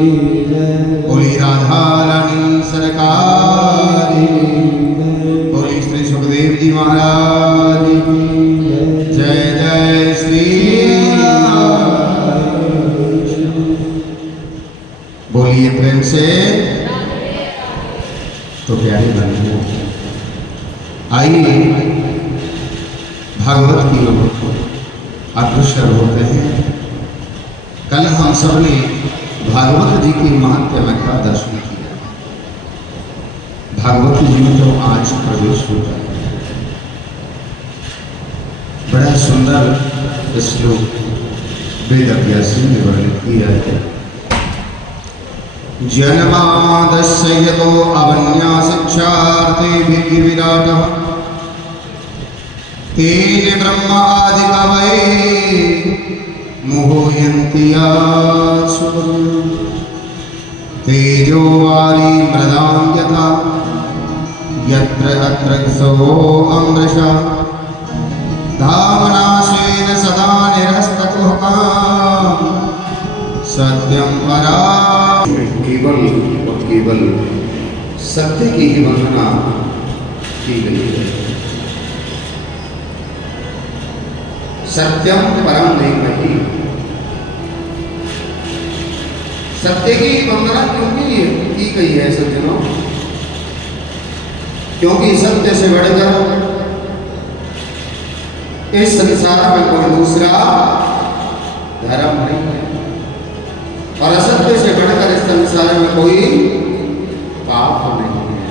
बोली राधा रानी सरकार की, बोली श्री सुखदेव जी महाराज की जय। जय श्री बोलिए प्रेम से। तो प्यारे बंधुओं, आइए भागवत की अग्रसर होते हैं। कल हम सब ने भागवत जी की महात्म्य का दर्शन किया। भागवत जी में तो आज प्रवेश होता है। बड़ा सुंदर श्लोक वेद व्यासी ने वर्णित किया है। जन्मादस्य यतो अवन्यासिक्षार्थे विराटः तेन ब्रह्मादि कवये मोहयन्ति तेजो वारी मृदां यथा यत्र तत्र सो अमृषा धाम्ना स्वेन सदा निरस्तकुहकां सत्यं परा। केवल और केवल सत्य की ही वंदना की गई है। सत्यम परम धीमहि। सत्य की वंदना क्यों की गई है सज्जनों? क्योंकि सत्य से बढ़कर इस संसार में कोई दूसरा धर्म नहीं है और असत्य से बढ़कर इस संसार में कोई पाप नहीं है।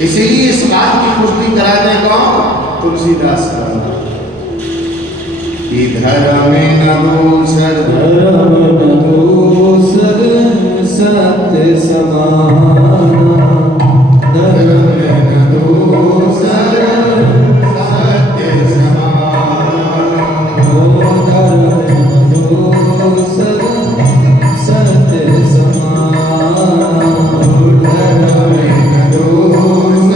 इसीलिए इस बात की पुष्टि कराते कौन? तुलसीदास का धर्म न दूसर, धर्म न दूसर सत्य समाना। धर्म न दूसर सत्य समाना। धर्म न दूसर सत्य समाना। धर्म न दूसर सत्य समाना।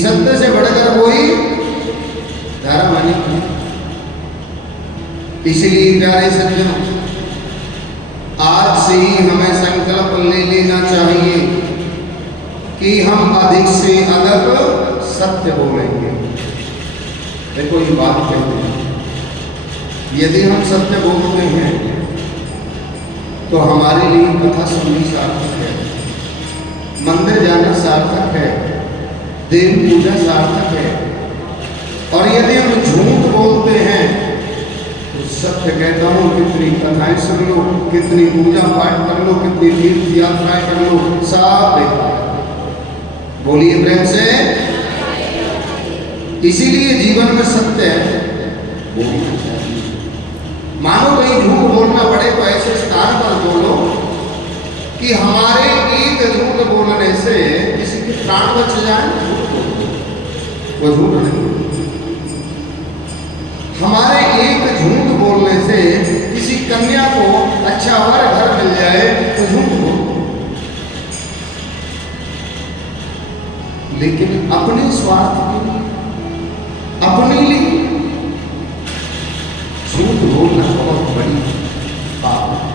सत्य से बढ़कर कोई धर्म नहीं। इसलिए प्यारे सज्जनों, आज से ही हमें संकल्प ले लेना चाहिए कि हम अधिक से अधिक सत्य बोलेंगे। देखो ये बात कहते हैं, यदि हम सत्य बोलते हैं तो हमारे लिए कथा सुननी सार्थक है, मंदिर जाना सार्थक है, देव पूजा सार्थक है। और यदि हम झूठ बोलते हैं तो सत्य कहता हूं, कितनी कथाएं सुन लो, कितनी पूजा पाठ कर लो, कितनी तीर्थ यात्राएं कर लो, सब देखा। बोलिए प्रेम से। इसीलिए जीवन में सत्य बोलना चाहिए। मानो कहीं झूठ बोलना पड़े तो ऐसे स्थान पर बोलो कि हमारे एक झूठ बोलने से किसी के प्राण बच जाए। वो झूठ नहीं। हमारे एक झूठ बोलने से किसी कन्या को अच्छा वर घर मिल जाए तो झूठ बोलो। लेकिन अपने स्वार्थ के लिए, अपने लिए झूठ बोलना बहुत बड़ी पाप है।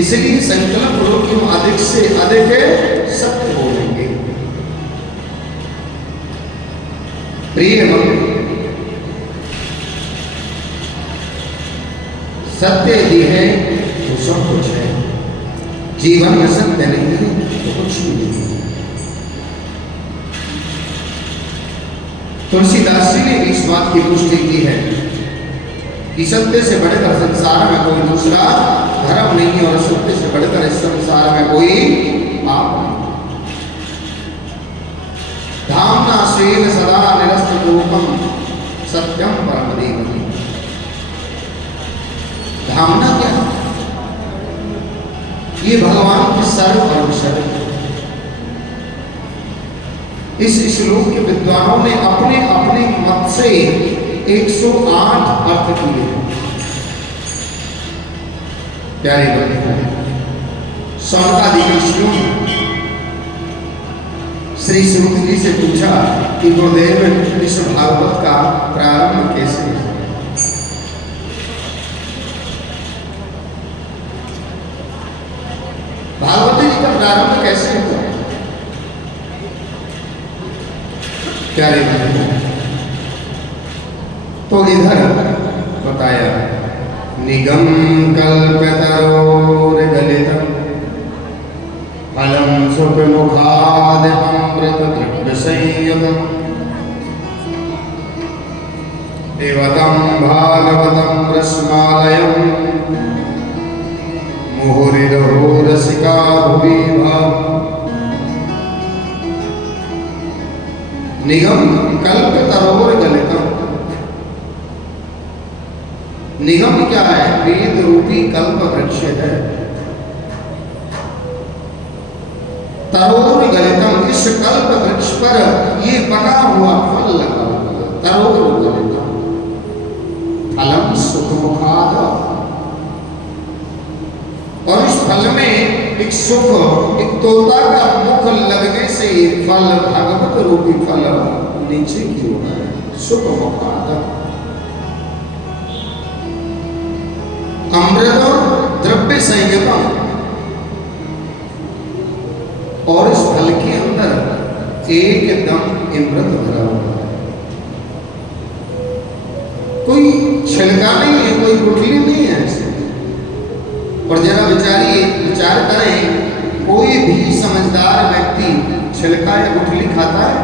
इसलिए संकल्प करो कि हम अधिक से अधिक सत्य बोलेंगे। प्रिय भक्त, सत्य यदि है तो सब कुछ है। जीवन में सत्य नहीं है तो कुछ भी नहीं है। तुलसीदास जी ने भी इस बात की पुष्टि की है कि सत्य से बढ़कर संसार में कोई दूसरा धर्म नहीं और सत्य से बढ़कर इस संसार में कोई पाप नहीं। धामना स्वेन सदा निरस्त रूपम सत्यम परम धीमहि। धामना क्या है? ये भगवान के सर्व और शरण। इस श्लोक के विद्वानों ने अपने अपने मत से 108 अर्थ किए हैं। प्यारे बंधु, सौनकादि ऋषियों श्री सूत जी से पूछा कि गुरुदेव इस भागवत का प्रारंभ कैसे है? भागवत जी का प्रारंभ कैसे हुआ? प्यारे बंधु, तो इधर बताया निगम कल्पतरोर्गलितम् फलं सुखमुखाद अमृत द्रव्यसंयुतम् देवतं भागवतं रसमालयम् मुहुरिरहो रसिका भुवि भाव। निगम कल्पतरोर्गलितम्। निगम क्या है? वेद रूपी कल्प वृक्ष है। तरोर गलितम, इस कल्प वृक्ष पर ये पका हुआ फल लगा हुआ। तरोर गलितम फलम सुखमुखाद, और इस फल में एक सुख, एक तोता का मुख लगने से फल, भागवत रूपी फल नीचे की ओर है। सुखमुखाद अमृत द्रव्य संयुतम, और इस फल के अंदर एकदम अमृत भरा हुआ है। कोई छिलका नहीं है, कोई गुठली नहीं है ऐसे। और जरा विचार करें, कोई भी समझदार व्यक्ति छिलका या गुठली खाता है?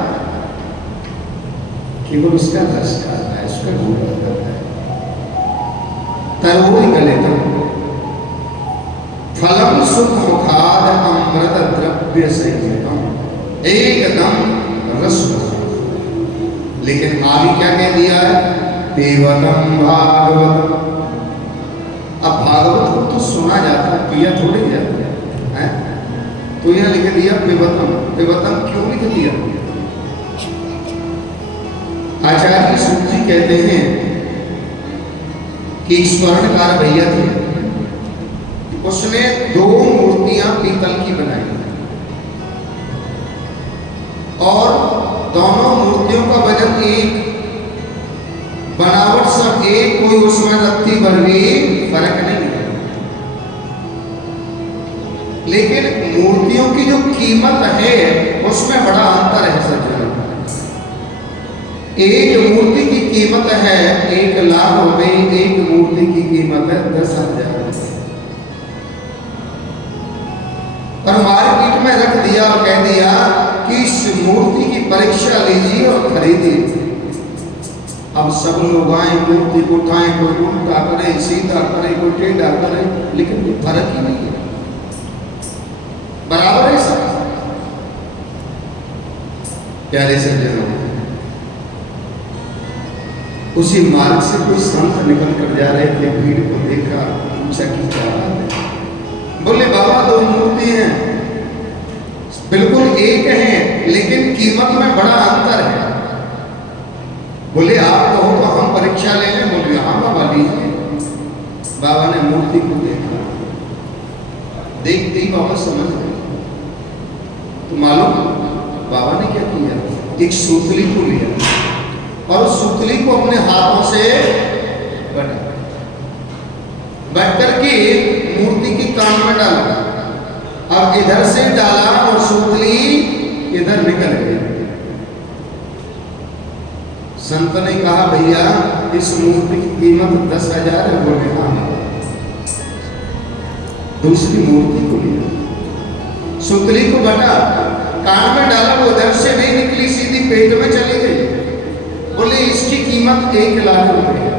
केवल उसका रस खाता है, उसका गुण करता है। तरोर गलितम फलम सुखमुखाद अमृत द्रव्य संयुतम, एकदम रस। लेकिन आगे क्या कह दिया है? देवतम भागवत। अब भागवत को तो सुना जाता है, पिया थोड़ी जाता है। तो यहां लिख दिया पिबतम। पिबतम क्यों लिख दिया? आचार्य सूत जी कहते हैं कि स्वर्णकार भैया थे, उसने 2 मूर्तियां पीतल की बनाई और दोनों मूर्तियों का वजन एक, बनावट सब एक, कोई उसमें रत्ती भर भी फर्क नहीं है। लेकिन मूर्तियों की जो कीमत है उसमें बड़ा अंतर है सज्जनों। एक मूर्ति की कीमत है 1 लाख रुपए, एक मूर्ति की कीमत है 10,000। और मार्केट में रख दिया और कह दिया कि इस मूर्ति की परीक्षा लीजिए और खरीदिए। अब सब लोग आए, मूर्ति को उठाएं, कोई उल्टा करे, सीधा करे, कोई टेढ़ा करे, लेकिन कोई फर्क ही नहीं है, बराबर है सब। प्यारे सज्जनों, उसी मार्ग से कोई संत निकल कर जा रहे थे, भीड़ को देखा, पूछा कि क्या बात है? बोले बाबा 2 मूर्ति हैं, बिल्कुल एक है, लेकिन कीमत में बड़ा अंतर है। बोले आप कहो तो हम परीक्षा ले लें? बोले हाँ बाबा लीजिए। बाबा ने मूर्ति को देखा, देखते ही बाबा समझ गए। तो मालूम बाबा ने क्या किया? एक सूतली को लिया और उस सूतली को अपने हाथों से बट करके मूर्ति के कान में डाला। अब इधर से डाला और सूतली इधर निकल गई। संत ने कहा भैया इस मूर्ति की कीमत 10,000 है। बोले हाँ। दूसरी मूर्ति को लिया, सूतली को बटा, कान में डाला, वो उधर से नहीं निकली, सीधी पेट में चली गई। बोले इसकी कीमत 1 लाख रुपए है।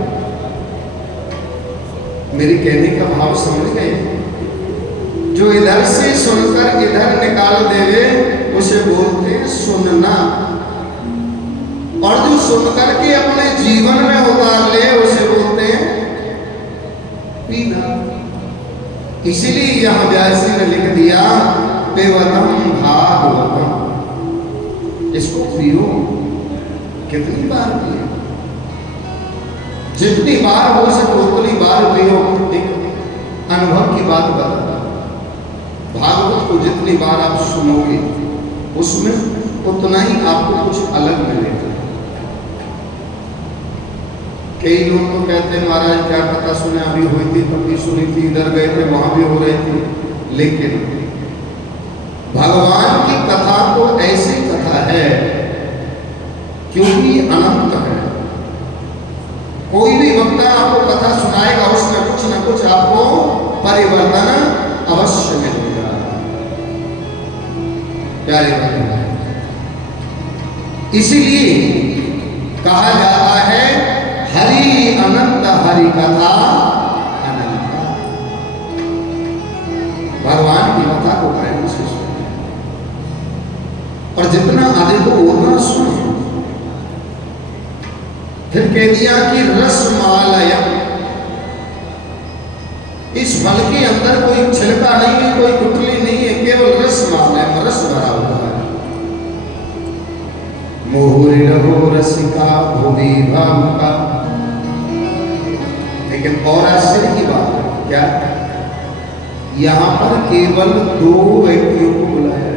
मेरे कहने का भाव समझ गए? जो इधर से सुनकर इधर निकाल देवे उसे बोलते हैं सुनना, और जो सुनकर के अपने जीवन में उतार ले उसे बोलते हैं पीना। इसीलिए यहां व्यासी ने लिख दिया पेवतम भागवतम, इसको पियो। कितनी बार पिए? जितनी बार हो सके उतनी बार पियो। एक अनुभव की बात बता, भागवत को जितनी बार आप सुनोगे उसमें उतना ही आपको कुछ अलग मिलेगा। कई लोग तो कहते हैं महाराज क्या कथा सुने, अभी हुई थी तब भी सुनी थी, इधर गए थे वहां भी हो रही थी। लेकिन भगवान की कथा तो ऐसी कथा है क्योंकि अनंत है। कोई भी वक्ता आपको कथा सुनाएगा उसमें कुछ न कुछ आपको परिवर्तन अवश्य मिलेगा। प्यारे बंधु, इसीलिए कहा जाता है हरि अनंत हरि कथा अनंत। भगवान की कथा को प्रेम से सुने और जितना अधिक हो उतना सुने। फिर कह दिया कि रसमालय, इस फल के अंदर कोई छिलका नहीं है, कोई गुठली नहीं है, केवल रसमालय, रस भरा हुआ है। मोहरी रहो रसिका भूमि भावुका। लेकिन और आश्चर्य की बात है क्या, यहां पर केवल 2 व्यक्तियों को बुलाया है,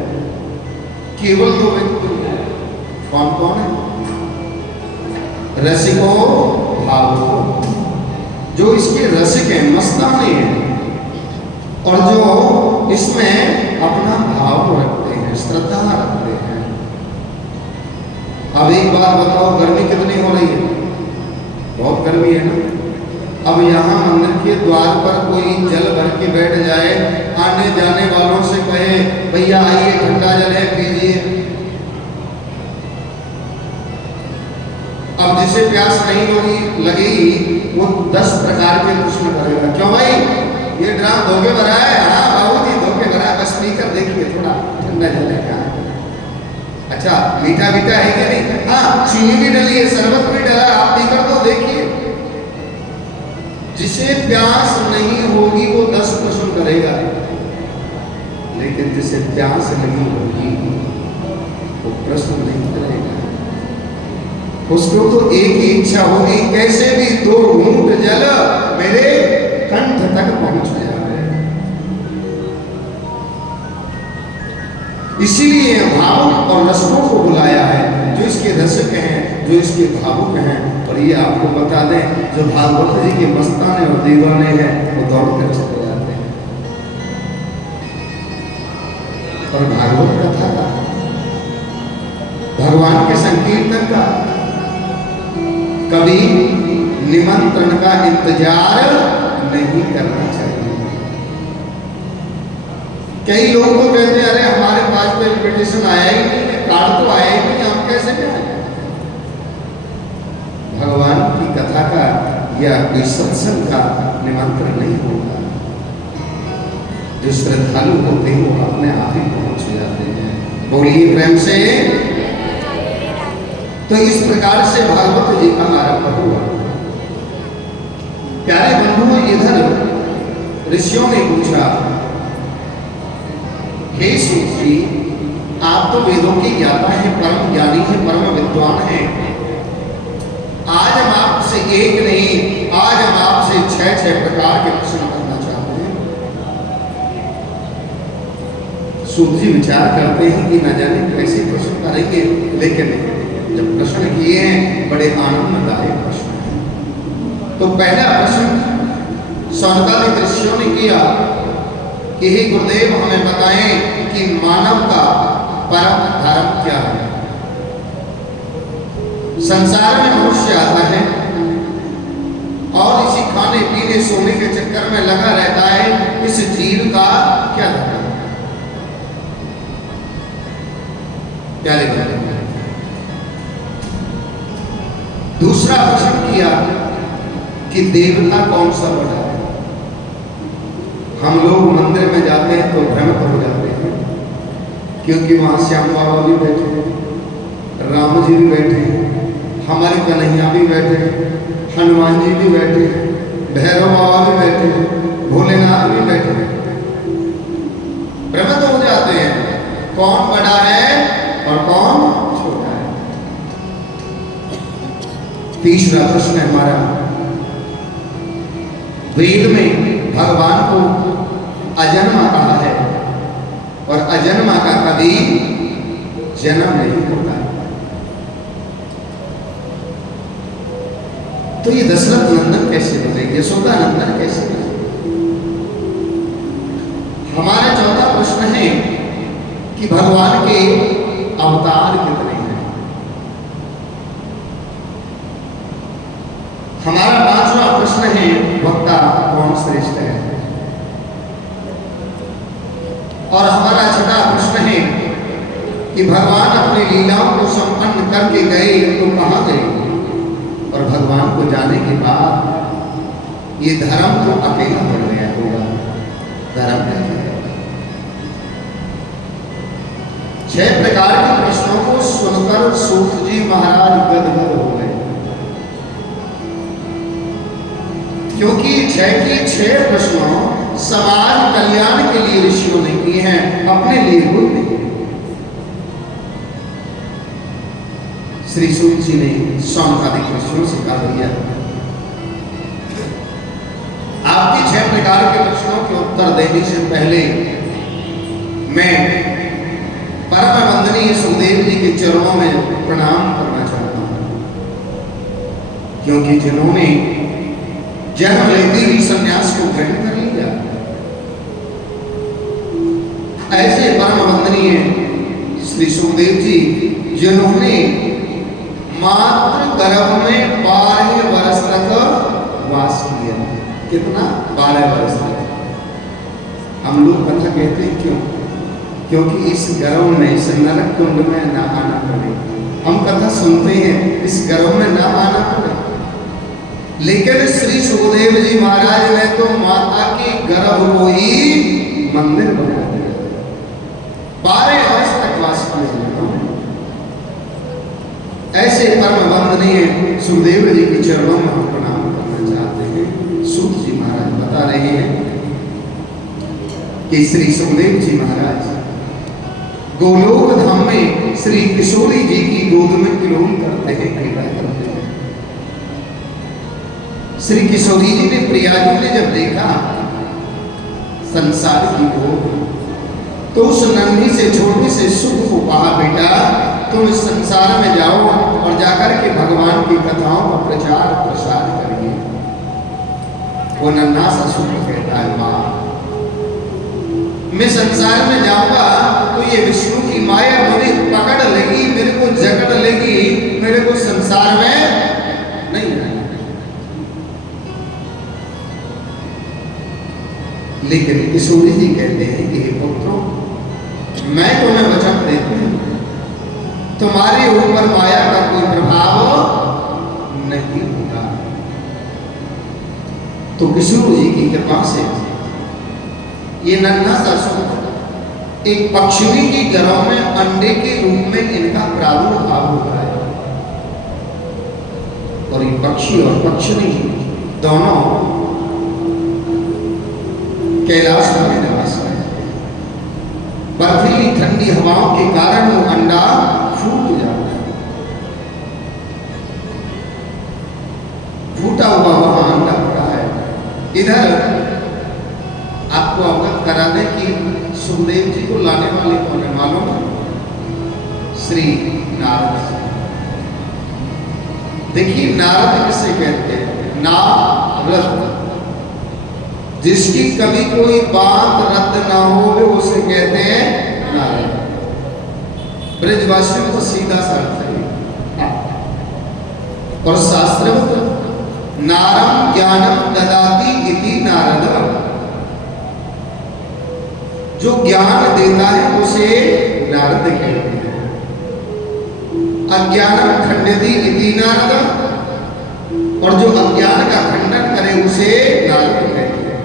केवल 2 व्यक्तियों को। कौन कौन है? रसिको भावुको, जो इसके रसिक हैं, मस्ताने हैं, और जो इसमें अपना भाव रखते हैं, श्रद्धा रखते हैं। अब एक बात बताओ, गर्मी कितनी हो रही है? बहुत गर्मी है ना। अब यहाँ मंदिर के द्वार पर कोई जल भर के बैठ जाए, आने जाने वालों से कहे भैया आइए ठंडा जल है पीजिए। अब जिसे प्यास नहीं होगी लगेगी वो 10 प्रकार के प्रश्न करेगा। क्यों भाई ये ड्राम धोखे भरा है? हाँ बाबू जी धोखे भरा है, बस पीकर देखिए थोड़ा ठंडा जल है क्या। अच्छा मीठा मीठा है कि नहीं? हाँ चीनी भी डली है, शरबत भी डला, आप पीकर तो देखिए। जिसे प्यास नहीं होगी वो 10 प्रश्न करेगा, लेकिन जिसे प्यास नहीं होगी वो प्रश्न नहीं करेगा। उसको तो एक ही इच्छा होगी, कैसे भी 2 घूंट जल मेरे कंठ तक पहुंच जाए। इसीलिए भावुक और रसिकों को बुलाया है, जो इसके रसिक हैं, जो इसके भावुक हैं। और ये आपको बता दें, जो भागवत जी के मस्ताने और दीवाने हैं वो दौड़ कर चले जाते हैं। और भागवत कथा का, भगवान के संकीर्तन का कभी निमंत्रण का इंतजार नहीं करना चाहिए। कई लोग तो कहते हैं अरे हमारे पास तो इन्विटेशन आया ही नहीं, कार्ड तो आया ही नहीं, हम कैसे जाएं? भगवान की कथा का या कोई सत्संग का निमंत्रण नहीं होगा। जो श्रद्धालु होते हैं वो अपने आप ही पहुंच जाते हैं। बोलिए प्रेम से। तो इस प्रकार से भागवत जी का आरंभ हुआ। प्यारे बंधुओं, इधर ऋषियों ने पूछा, हे सूत जी, आप तो वेदों की ज्ञाता हैं, परम ज्ञानी हैं, परम विद्वान हैं। आज हम आपसे एक नहीं, आज हम आपसे 6 प्रकार के प्रश्न करना चाहते हैं। सूत जी विचार करते हैं कि न जाने कैसे प्रश्न करेंगे, लेकिन जब प्रश्न किए हैं बड़े आनंददायक प्रश्न हैं। तो पहला प्रश्न सौनकादिक ऋषियों ने किया कि हे गुरुदेव हमें बताएं कि मानव का परम धर्म क्या है। संसार में मनुष्य आता है और इसी खाने पीने सोने के चक्कर में लगा रहता है, इस जीव का क्या धर्म है? प्यारे भाई, दूसरा प्रश्न किया कि देवता कौन सा बड़ा है। हम लोग मंदिर में जाते हैं तो भ्रमित हो जाते हैं, क्योंकि वहां श्याम बाबा भी बैठे हैं, राम जी भी बैठे हैं, हमारे कन्हैया भी बैठे हैं, हनुमान जी भी बैठे हैं, भैरव बाबा भी बैठे हैं, भोलेनाथ भी बैठे हैं। भ्रमित हो जाते हैं कौन बड़ा है और कौन छोटा है। तीसरा प्रश्न है हमारा, वेद में भगवान को अजन्मा कहा है और अजन्मा का कभी जन्म नहीं होता है। तो ये दशरथ नंदन कैसे बने, यशोदा नंदन कैसे बने। हमारा चौथा प्रश्न है कि भगवान के अवतार कितने हैं। हमारा पांचवा प्रश्न है, वक्ता कौन श्रेष्ठ है। और हमारा छठा प्रश्न है कि भगवान अपनी लीलाओं को संपन्न करके गए तो कहां गए, और भगवान को जाने के बाद ये धर्म तो अकेला पड़ गया होगा। धर्म क्या है। 6 प्रकार के प्रश्नों को सुनकर सूत जी महाराज गदगद हो गए, क्योंकि 6 के 6 प्रश्नों समाज कल्याण के लिए ऋषियों ने किए हैं, अपने लिए कोई नहीं। श्री सूत जी ने सौनकादिक ऋषियों से कहा, भैया आपके 6 प्रकार के प्रश्नों के उत्तर देने से पहले मैं परम वंदनीय सुखदेव जी के चरणों में प्रणाम करना चाहता हूं, क्योंकि जिन्होंने जन्म लेते ही संन्यास को ग्रहण कर लिया, ऐसे परम वंदनीय श्री सुखदेव जी जिन्होंने मात्र गर्भ में 12 वर्ष तक वास किया। कितना? 12 वर्ष तक। हम लोग कथा कहते हैं क्यों? क्योंकि इस गर्भ में, इस नरक कुंड में ना आना पड़े। हम कथा सुनते हैं, इस गर्भ में ना आना पड़े, लेकिन श्री सुखदेव जी महाराज ने तो माता के गर्भ को ही मंदिर बना दिया। 12 वर्ष तक वास किया। ऐसे परम वंदनीय सुखदेव जी के चरणों में हम प्रणाम करना चाहते हैं। सूत जी महाराज बता रहे हैं कि श्री सुखदेव जी महाराज गोलोक धाम में श्री किशोरी जी की गोद में किलोल करते हैं, क्रीड़ा करते हैं। श्री किशोरी जी ने, प्रिया जी ने जब देखा संसार की गोद, तो उस नन्ही से छोटी से सुख को कहा, बेटा तुम इस संसार में जाओ और जाकर के भगवान की कथाओं का प्रचार प्रसार करिए। वो नन्हा सा सुख कहता है, माँ मैं संसार में जाऊंगा तो ये विष्णु की माया मुझे पकड़ लेगी, मेरे को जकड़ लेगी, मेरे को संसार में नहीं रहना। लेकिन किशोरी जी कहते हैं कि हे पुत्रों, मैं तुम्हें वचन देती हूं, तुम्हारे ऊपर माया का कोई प्रभाव नहीं होगा। तो किशोर जी की कृपा से ये नन्हा सा सुख एक पक्षिणी की गर्भ में अंडे के रूप में इनका प्रादुर्भाव होता है, और ये पक्षी और पक्षिणी दोनों कैलाश में निवास करते हैं। बर्फीली ठंडी हवाओं के कारण वो अंडा फूट जाता है। फूटा हुआ वहां अंडा पड़ा है। इधर आपको अवगत करा दें कि सुखदेव जी को लाने वाले कौन है मालूम? श्री नारद। देखिए नारद किसे कहते हैं? नारद, जिसकी कभी कोई बात रद्द ना हो उसे कहते हैं नारद। ब्रजवासियों को सीधा सा अर्थ है। और शास्त्र नारम ज्ञानम ददाति इति नारद, जो ज्ञान देता है उसे नारद कहते हैं। अज्ञानम खंडति इति नारद, और जो अज्ञान का खंडन करे उसे नारद कहते हैं।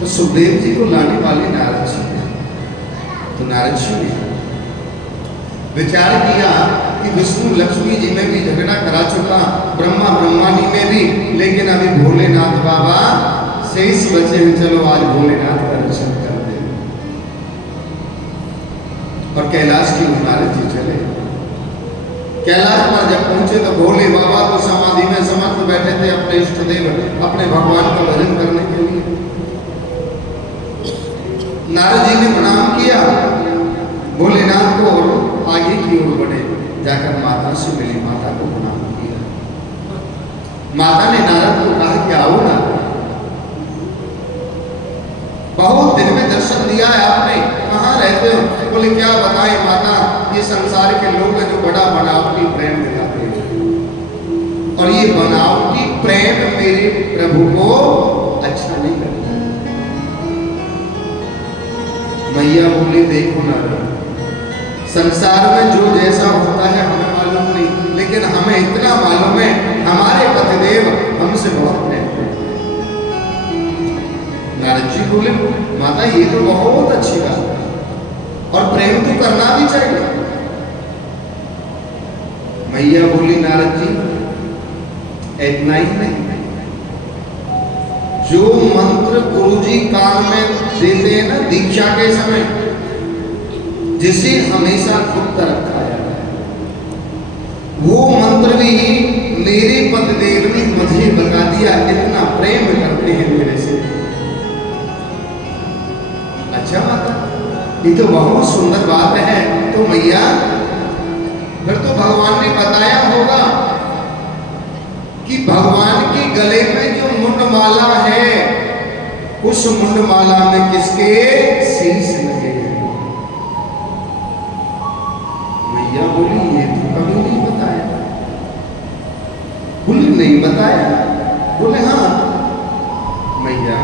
तो सुखदेव जी को लाने वाले नारद जी हैं। तो नारद जी ने विचार किया कि विष्णु लक्ष्मी जी में भी झगड़ा करा चुका, ब्रह्मा ब्रह्मानी में भी, लेकिन अभी भोलेनाथ बाबा शेष बचे हैं, चलो आज भोलेनाथ का दर्शन कर दे। और कैलाश की नारद जी चले। कैलाश पर जब पहुंचे तो भोले बाबा तो समाधि में समर्थ बैठे थे अपने इष्ट देव, अपने भगवान का भजन करने के लिए। नारद जी ने प्रणाम किया भोलेनाथ को और आगे की ओर बढ़े, जाकर माता से मिली, माता को प्रणाम किया। माता ने नारद को कहा कि आओ ना, बहुत दिन में दर्शन दिया है आपने, कहाँ रहते हो? बोले क्या बताएं माता, ये संसार के लोग हैं जो बड़ा बनावटी प्रेम दिखाते हैं, और ये बनावटी प्रेम मेरे प्रभु को अच्छा नहीं लगता। मैया बोली देखो ना, संसार में जो जैसा होता है हमें मालूम नहीं, लेकिन हमें इतना मालूम है हमारे पतिदेव हमसे बहुत प्रेम करते हैं। नारद जी बोले माता ये तो बहुत अच्छी बात है, और प्रेम तो करना भी चाहिए। मैया बोली नारद जी इतना ही नहीं, जो मंत्र गुरुजी कान में देते हैं ना दीक्षा के समय, जिसे हमेशा गुप्त रखा जाता है, वो मंत्र भी मेरे पतिदेव ने मुझे बता दिया, इतना प्रेम करते हैं मेरे से। अच्छा माता ये तो बहुत सुंदर बात है। तो मैया फिर तो भगवान ने बताया होगा कि भगवान के गले में जो मुंडमाला है, उस मुंडमाला में किसके शीश लगे हैं। मैया बोली ये तो कभी नहीं बताया। बोली नहीं बताया? बोले हाँ। मैया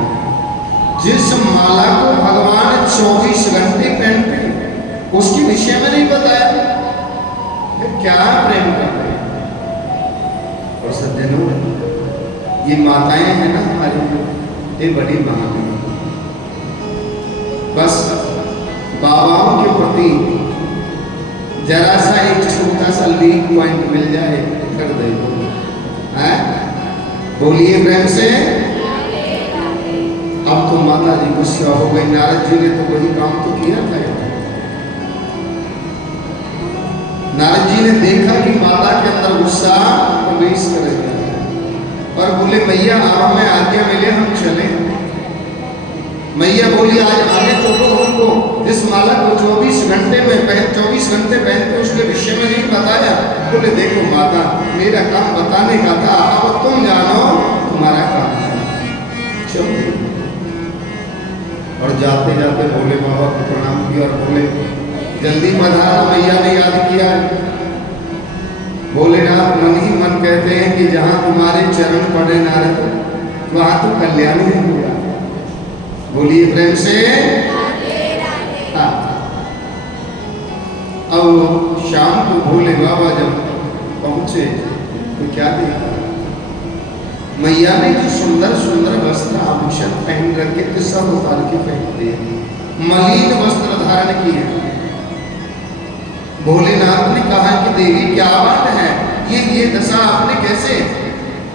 जिस माला को भगवान 24 घंटे पहनते हैं उसके विषय में नहीं बताया, क्या प्रेम करते हैं। और सज्जनों ये माताएं हैं ना हमारी, ये बड़ी महान है। बस बाबाओं के प्रति जरा सा एक छोटा सा लीक पॉइंट मिल जाए कर दे, बोलिए प्रेम से। अब तो माता जी गुस्सा हो गई, नारद जी ने तो वही काम तो किया था। नारद जी ने देखा कि माता के अंदर गुस्सा प्रवेश कर गया और बोले मैया आप हमें आज्ञा मिले हम चले। मैया बोली आज आने तो दो हमको, जिस माला को 24 घंटे में 24 घंटे पहनते उसके विषय में नहीं बताया। बोले देखो माता मेरा काम बताने का था, अब तुम जानो तुम्हारा काम है, चलो। और जाते जाते भोले बाबा को प्रणाम किया और बोले जल्दी पधारो, मैया ने याद किया। भोलेनाथ मन ही मन कहते हैं कि जहां तुम्हारे चरण पड़े नारद वहां तो कल्याण ही होगा। बोलिए प्रेम से। हाँ। अब शाम को भोले बाबा जब पहुंचे तो क्या देखा, मैया ने जो सुंदर सुंदर वस्त्र आभूषण पहन रखे थे सब उतार के फेंक दिए, मलिन वस्त्र धारण किए। भोलेनाथ ने कहा कि देवी क्या बात है, ये दशा आपने कैसे?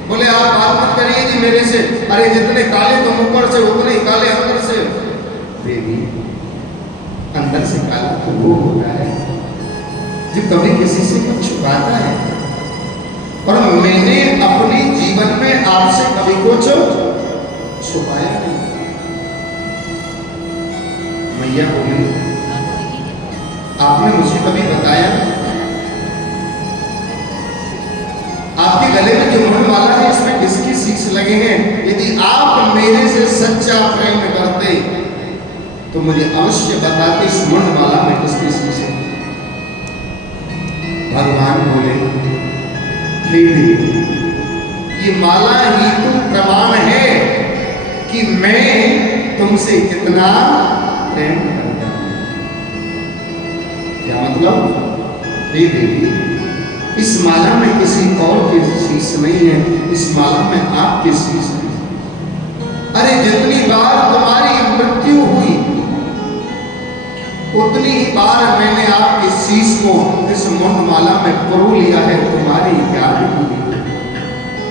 बोले आप बात मत करिए जी मेरे से, अरे जितने काले तुम ऊपर से उतने ही काले अंदर से। देवी अंदर से काला तो वो होता है जो कभी किसी से कुछ छुपाता है, और मैंने अपने जीवन में आपसे कभी कुछ छुपाया नहीं। मैया बोली आपने मुझे कभी बताया आपके गले में जो मुंडमाला है इसमें किसकी शीश लगे हैं? यदि आप मेरे से सच्चा प्रेम करते तो मुझे अवश्य बताते इस मुंडमाला में किसकी शीश है। भगवान बोले ये माला ही तो प्रमाण है कि मैं तुमसे कितना प्रेम करता हूं। क्या मतलब? देवी इस माला में किसी और के शीश नहीं है, इस माला में आपके शीश है। अरे जितनी बार तुम्हारी मृत्यु हुई उतनी ही बार मैंने आपके शीश को इस मुंड माला में परो लिया है, तुम्हारी याद हुई।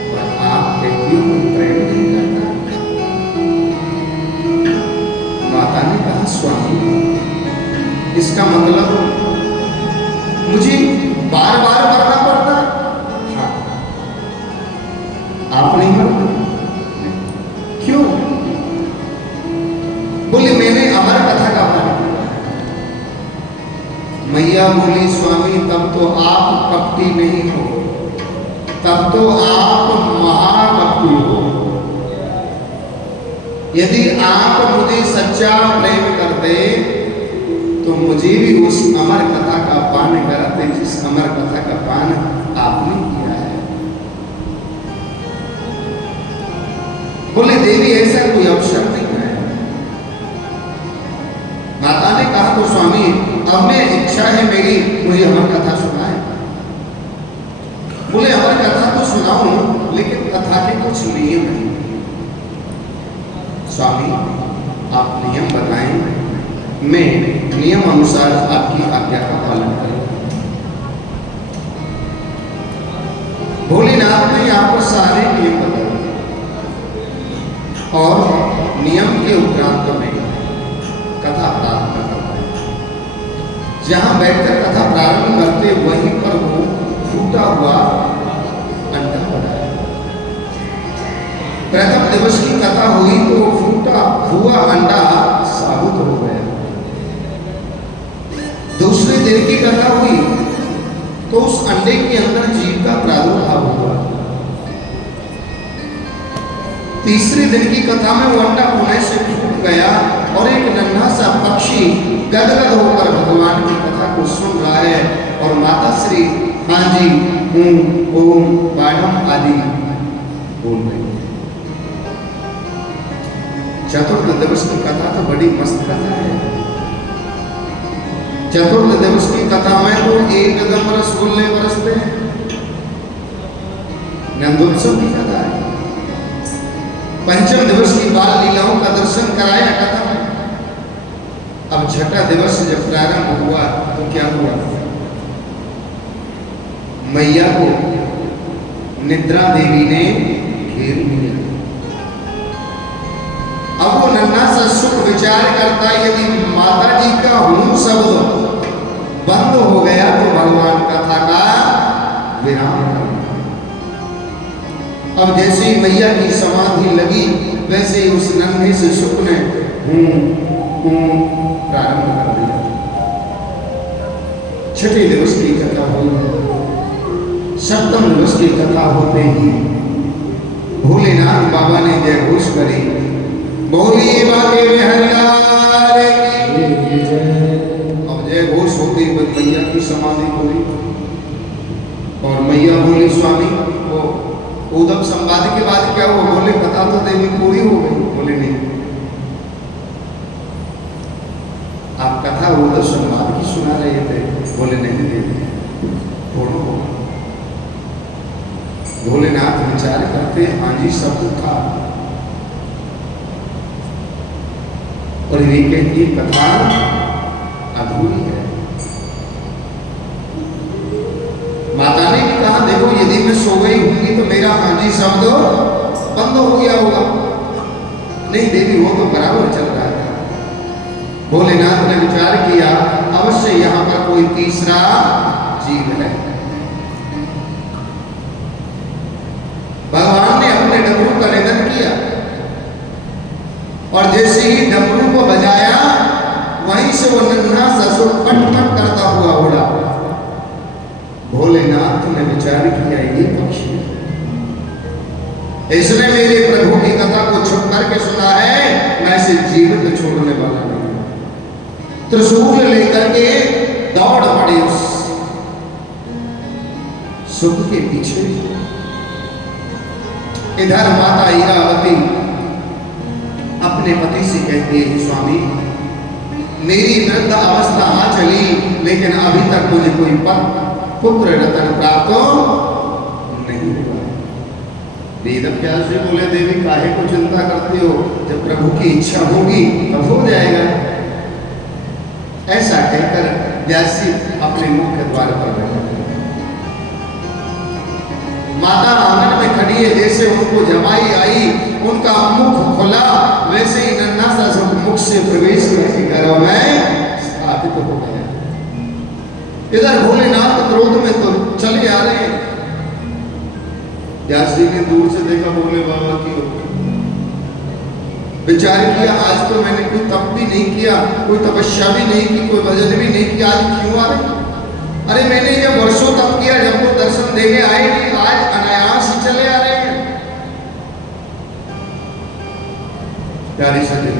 पर आप कहती हो प्रेम नहीं करता। माता ने कहा स्वामी इसका मतलब मुझे बार बार मरना पड़ता? हाँ। आप नहीं मरते? क्यों? बोले मैंने अमर कथा का पाठ किया। मैया बोली स्वामी तब तो आप कपटी नहीं हो, तब तो आप महाकपटी हो। यदि आप मुझे सच्चा प्रेम करते तो मुझे भी उस अमर कथा का पान कराते, जिस अमर कथा का पान आपने किया है। बोले देवी ऐसा कोई अवसर नहीं है। माता ने कहा तो स्वामी अब मैं इच्छा है मेरी, मुझे अमर कथा सुनाए। बोले अमर कथा तो सुनाऊं लेकिन कथा के कुछ नियम हैं। स्वामी आप नियम बताएं, मैं नियम अनुसार आपकी आज्ञा का पालन करूंगा। भोलेनाथ ने यहाँ पर सारे नियम बताए और नियम के उपरांत में कथा प्रारंभ करता है। जहां बैठकर कथा प्रारंभ करते वहीं पर वो फूटा हुआ अंडा पड़ा है। प्रथम दिवस की कथा हुई तो फूटा हुआ अंडा साबुत हो गया। दूसरे दिन की कथा हुई तो उस अंडे के अंदर जीव का प्रादुर्भाव हुआ। तीसरे दिन की कथा में वो अंडा पुनः से फूट गया और एक नन्हा सा पक्षी गदगद होकर भगवान की कथा को सुन रहा है और माता श्री हाँ जी ओम बाढ़म आदि बोल रही है। चतुर्थ दिवस की कथा तो बड़ी मस्त कथा है। चतुर्थ दिवस की कथा में तो एकदम रसगुल्ले बरसते हैं। नंदोत्सव की कथा है। पंचम दिवस की बाल लीलाओं का दर्शन कराया कथा में। अब छठा दिवस जब प्रारंभ हुआ तो क्या हुआ? मैया को निद्रा देवी ने घेर लिया। अब वो नन्हा सा सुख विचार करता, यदि माता जी का हूं शब्द बंद हो गया तो भगवान कथा का विराम। अब जैसे ही मैया की समाधि लगी वैसे ही उस नन्हे से सुख ने प्रारंभ कर दिया। छठे दिवस की कथा हुई। सप्तम दिवस की कथा होते ही भोलेनाथ बाबा ने जय घोष करी, बोलिए बागे बिहार की जय। अब जय घोष होते ही मैया की समाधि हुई और मैया बोली स्वामी वो उद्धव संवाद के बाद क्या हुआ? बोले कथा तो देवी पूरी हो गई। बोले नहीं, आप कथा उद्धव संवाद की सुना रहे थे। बोले नहीं देवी पूर्ण हो। भोलेनाथ विचार करते हाँ जी सब था और ये कहती कथा अधूरी है। माता ने भी कहा देखो यदि मैं सो गई होंगी तो मेरा हाँ जी शब्द बंद हो गया होगा। नहीं देवी वो तो बराबर चल रहा है। भोलेनाथ ने विचार किया अवश्य यहाँ पर कोई तीसरा जीव है। भगवान ने अपने डमरू का निधन किया और जैसे ही डमरू को बजाया वहीं से वो नन्हा ससुर पट-पट करता हुआ उड़ा। भोलेनाथ ने विचार किया ये पक्षी इसने मेरे प्रभु की कथा को छुप करके सुना है, मैं इसे जीवित छोड़ने वाला नहीं। त्रिशूल लेकर के दौड़ पड़े उस सुख के पीछे। इधर माता हीरावती अपने पति से कहती है स्वामी मेरी वृद्ध अवस्था आ चली लेकिन अभी तक मुझे कोई पुत्र रतन प्राप्त नहीं हुआ। वेद व्यास जी बोले देवी काहे को चिंता करते हो, जब प्रभु की इच्छा होगी तब हो जाएगा। ऐसा कहकर व्यास जी अपने मुख्य द्वार पर बैठे। माता आंगन में खड़ी है, जैसे उनको जमाई आई उनका मुख खुला, वैसे ही नन्हा सा मुख से प्रवेश करके गर्भ में स्थापित हो गया। इधर भोलेनाथ क्रोध में तो चले आ रहे हैं। व्यास जी ने दूर से देखा, बोले बाबा की विचार किया, आज तो मैंने कोई तप भी नहीं किया, कोई तपस्या भी नहीं की, कोई भजन भी नहीं किया, आज क्यों आ रहे? अरे मैंने जब वर्षों तप किया, जब तो दर्शन देने आए नहीं, आज अनायास ही चले आ रहे हैं। प्यारी सज्जन,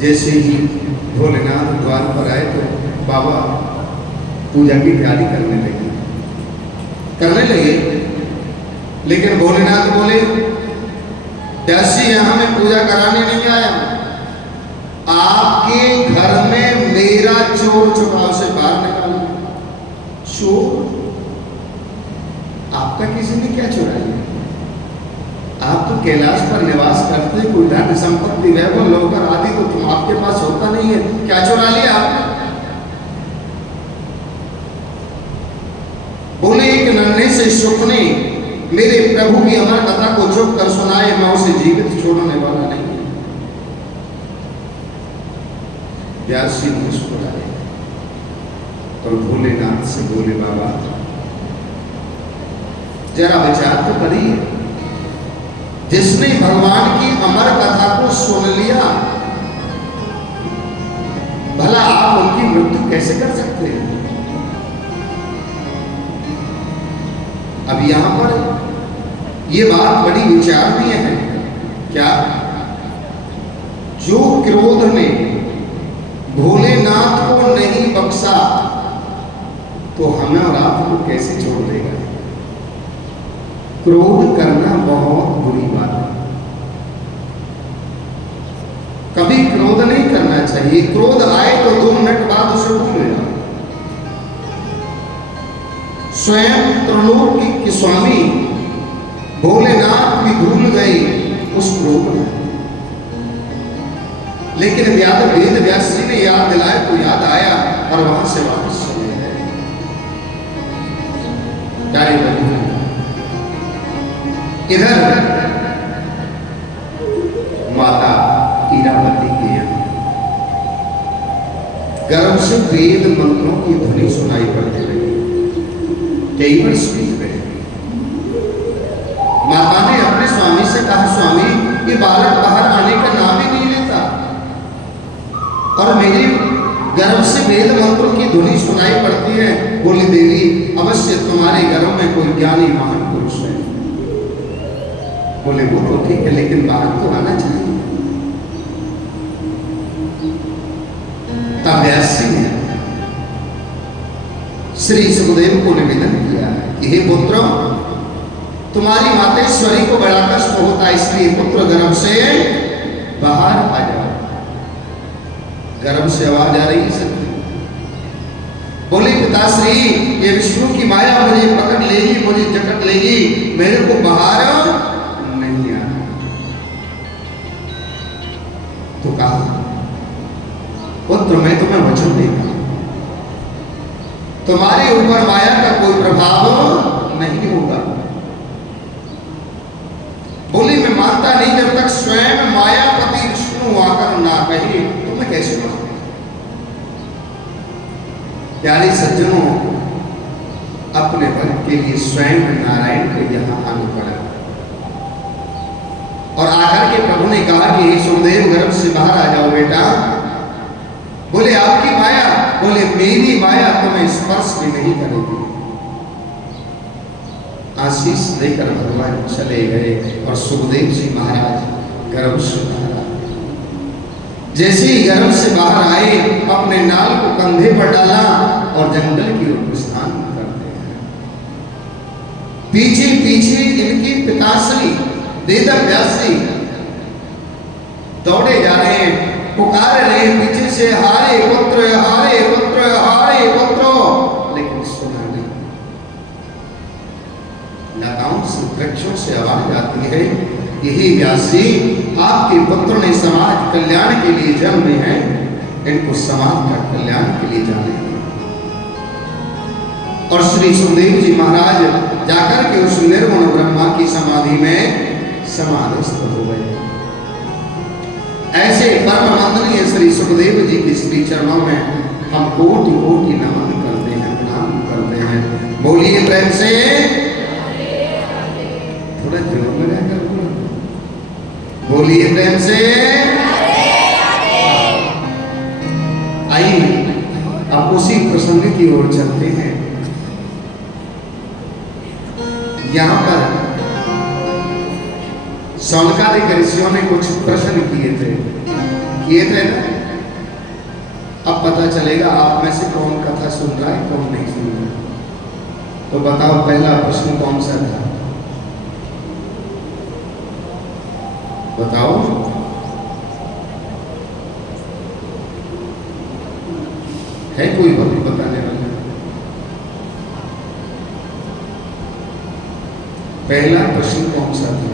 जैसे ही भोलेनाथ द्वार पर आए तो बाबा पूजा की तैयारी करने लगे। लेकिन भोलेनाथ बोले, व्यास जी यहां मैं पूजा कराने नहीं आया, आपके घर में मेरा चोर चुपाव से बाहर निकालो। चोर? आपका किसी ने क्या चुराया? आप तो कैलाश पर निवास करते, कोई धन संपत्ति वैभव लौकर आदि तो तुम आपके पास होता नहीं है, क्या चुरा लिया आपने? बोले एक नन्हे से सुख ने मेरे प्रभु की अमर कथा को चुप कर सुनाए, मैं उसे जीवित छोड़ने वाला नहीं। व्यास जी मुस्कुराए और भोलेनाथ से बोले, बाबा जरा विचार तो करिए, जिसने भगवान की अमर कथा को सुन लिया, भला आप उनकी मृत्यु कैसे कर सकते हैं? अब यहां पर यह बात बड़ी विचारणीय है। क्या जो क्रोध ने भोलेनाथ को नहीं बख्शा तो हमें और आपको कैसे छोड़ देगा? क्रोध करना बहुत बुरी बात है, कभी क्रोध नहीं करना चाहिए। क्रोध आए तो 2 मिनट बाद उसे भूल जाओ। स्वयं त्रिलोक के स्वामी भोलेनाथ भी भूल गए उस क्रोध में, लेकिन वेद व्यास जी ने याद दिलाया तो याद आया और वहां से वापस चले गए। इधर माता इरावती के यहाँ गर्भ से वेद मंत्रों की ध्वनि सुनाई पड़ने लगी। कई वर्ष बीत गए। माता ने अपने स्वामी से कहा, स्वामी ये बालक बाहर आने का नाम ही नहीं लेता और मेरे गर्भ से वेद मंत्रों की ध्वनि सुनाई पड़ती है। बोली, देवी अवश्य तुम्हारे गर्भ में कोई ज्ञानी महान पुरुष है। बोले, वो तो ठीक है, लेकिन बाहर तो आना चाहिए। तब व्यास जी ने श्री सुखदेव को निवेदन किया कि हे पुत्र, तुम्हारी मातेश्वरी को बड़ा कष्ट होता है, इसलिए पुत्र गर्भ से बाहर आ जाओ। गर्भ से आवाज आ रही है। बोले, पिताश्री ये विष्णु की माया मुझे पकड़ लेगी, मुझे जकड़ लेगी, मेरे को बाहर नहीं आना। तो कहा, पुत्र मैं तुम्हें वचन देता हूं, तुम्हारे ऊपर माया का कोई प्रभाव नहीं होगा। बोली, मैं मानता नहीं जब तक स्वयं मायापति विष्णु आकर ना कहे तो मैं कैसे मानूं? प्यारे सज्जनों, अपने वर्ग के लिए स्वयं नारायण को यहां आना पड़ा और आकर के प्रभु ने कहा कि सुखदेव गर्भ से बाहर आ जाओ बेटा। बोले, आपकी माया? बोले, मेरी माया तुम्हें स्पर्श भी नहीं करेगी। आशीष देकर भगवान चले गए और सुखदेव जी महाराज गर्भ से बाहर आए। जैसे ही गर्भ से बाहर आए, अपने नाल को कंधे पर डाला और जंगल की ओर प्रस्थान करते हैं। पीछे पीछे इनकी पिताश्री वेद व्यास जी दौड़े जा रहे हैं। पुकार रहे पीछे से, हारे पुत्र हारे पुत्र हारे पुत्र, लेकिन सुना नहीं। लताओं से वृक्षों से आवाज आती है, यही व्यास जी आपके पुत्र ने समाज कल्याण के लिए जन्मे हैं, इनको समाज का कल्याण के लिए जाने। और श्री सुखदेव जी महाराज जाकर के उस निर्गुण ब्रह्मा की समाधि में समाधिस्थ हो गए। ऐसे परम वंदनीय श्री सुखदेव जी के श्री चरणों में हम कोटि कोटि नमन करते हैं, प्रणाम करते हैं। बोलिए प्रेम से, थोड़ा जोर लगा कर बोलिए प्रेम से। आइए अब उसी प्रसंग की ओर चलते हैं। यहाँ पर सौनकादिक ऋषियों ने कुछ प्रश्न किए थे ना। अब पता चलेगा आप में से कौन कथा सुन रहा है, कौन नहीं सुन रहा। तो बताओ पहला प्रश्न कौन सा था, बताओ। है कोई बताने वाला? पहला प्रश्न कौन सा था?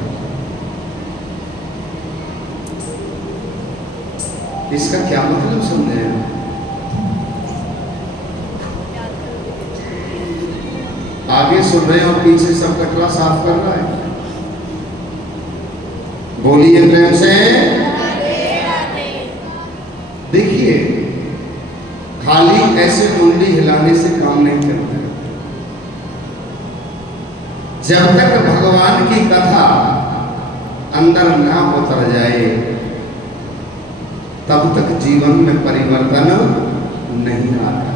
इसका क्या मतलब समझे? आगे सुन रहे हैं और पीछे सब कटरा साफ कर रहा है। बोलिए प्रेम से। देखिए खाली ऐसे मुंडी हिलाने से काम नहीं चलता। जब तक भगवान की कथा अंदर ना उतर जाए तब तक जीवन में परिवर्तन नहीं आता।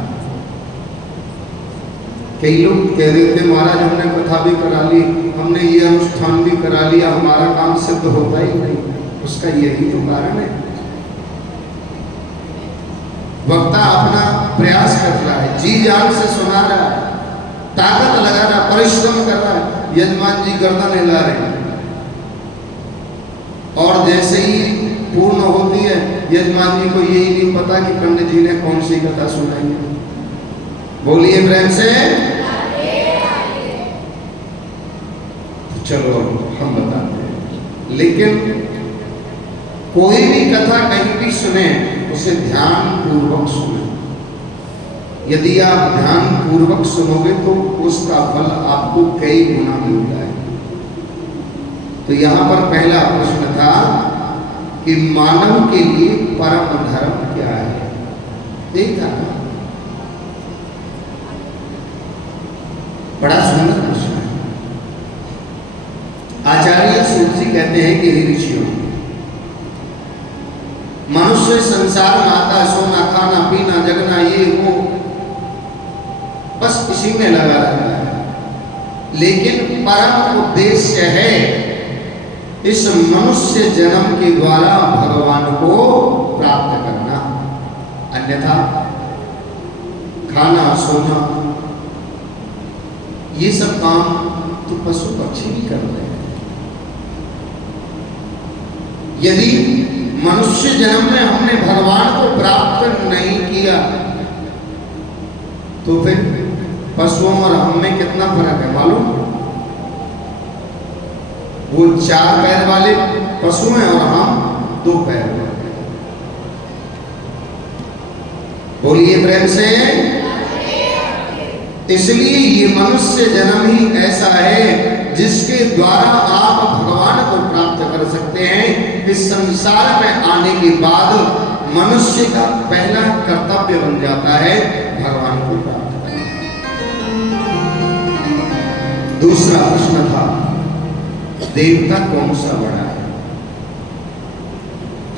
कई लोग कह रहे थे महाराज हमने कथा भी करा ली, हमने ये अनुष्ठान भी करा लिया, हमारा काम सिद्ध होता ही नहीं। उसका यही तो कारण है, वक्ता अपना प्रयास कर रहा है, जी जान से सुना रहा है, ताकत लगा रहा, परिश्रम कर रहा है। यजमान जी गर्दन हिला रहे हैं और जैसे ही पूर्ण होती है यजमान जी को यही नहीं पता कि पंडित जी ने कौन सी कथा सुनाई है। बोलिए प्रेम से। चलो हम बताते हैं, लेकिन कोई भी कथा कहीं भी सुने उसे ध्यान पूर्वक सुने। यदि आप ध्यान पूर्वक सुनोगे तो उसका फल आपको कई गुना मिलता है। तो यहाँ पर पहला प्रश्न था कि मानव के लिए परम धर्म क्या है। देखा था, बड़ा सुंदर प्रश्न है। आचार्य सूत जी कहते हैं कि हे ऋषियों, मनुष्य संसार में आता, सोना खाना पीना जगना ये वो बस इसी में लगा रहता है, लेकिन परम उद्देश्य है इस मनुष्य जन्म के द्वारा भगवान को प्राप्त करना। अन्यथा खाना सोना ये सब काम तो पशु पक्षी भी करते हैं। यदि मनुष्य जन्म में हमने भगवान को प्राप्त नहीं किया तो फिर पशुओं और हम में कितना फर्क है मालूम? वो 4 पैर वाले पशु हैं और हम 2 पैर वाले। बोलिए प्रेम से। इसलिए ये मनुष्य जन्म ही ऐसा है जिसके द्वारा आप भगवान को प्राप्त कर सकते हैं। इस संसार में आने के बाद मनुष्य का पहला कर्तव्य बन जाता है भगवान को प्राप्त करना। दूसरा प्रश्न था देवता कौन सा बड़ा है।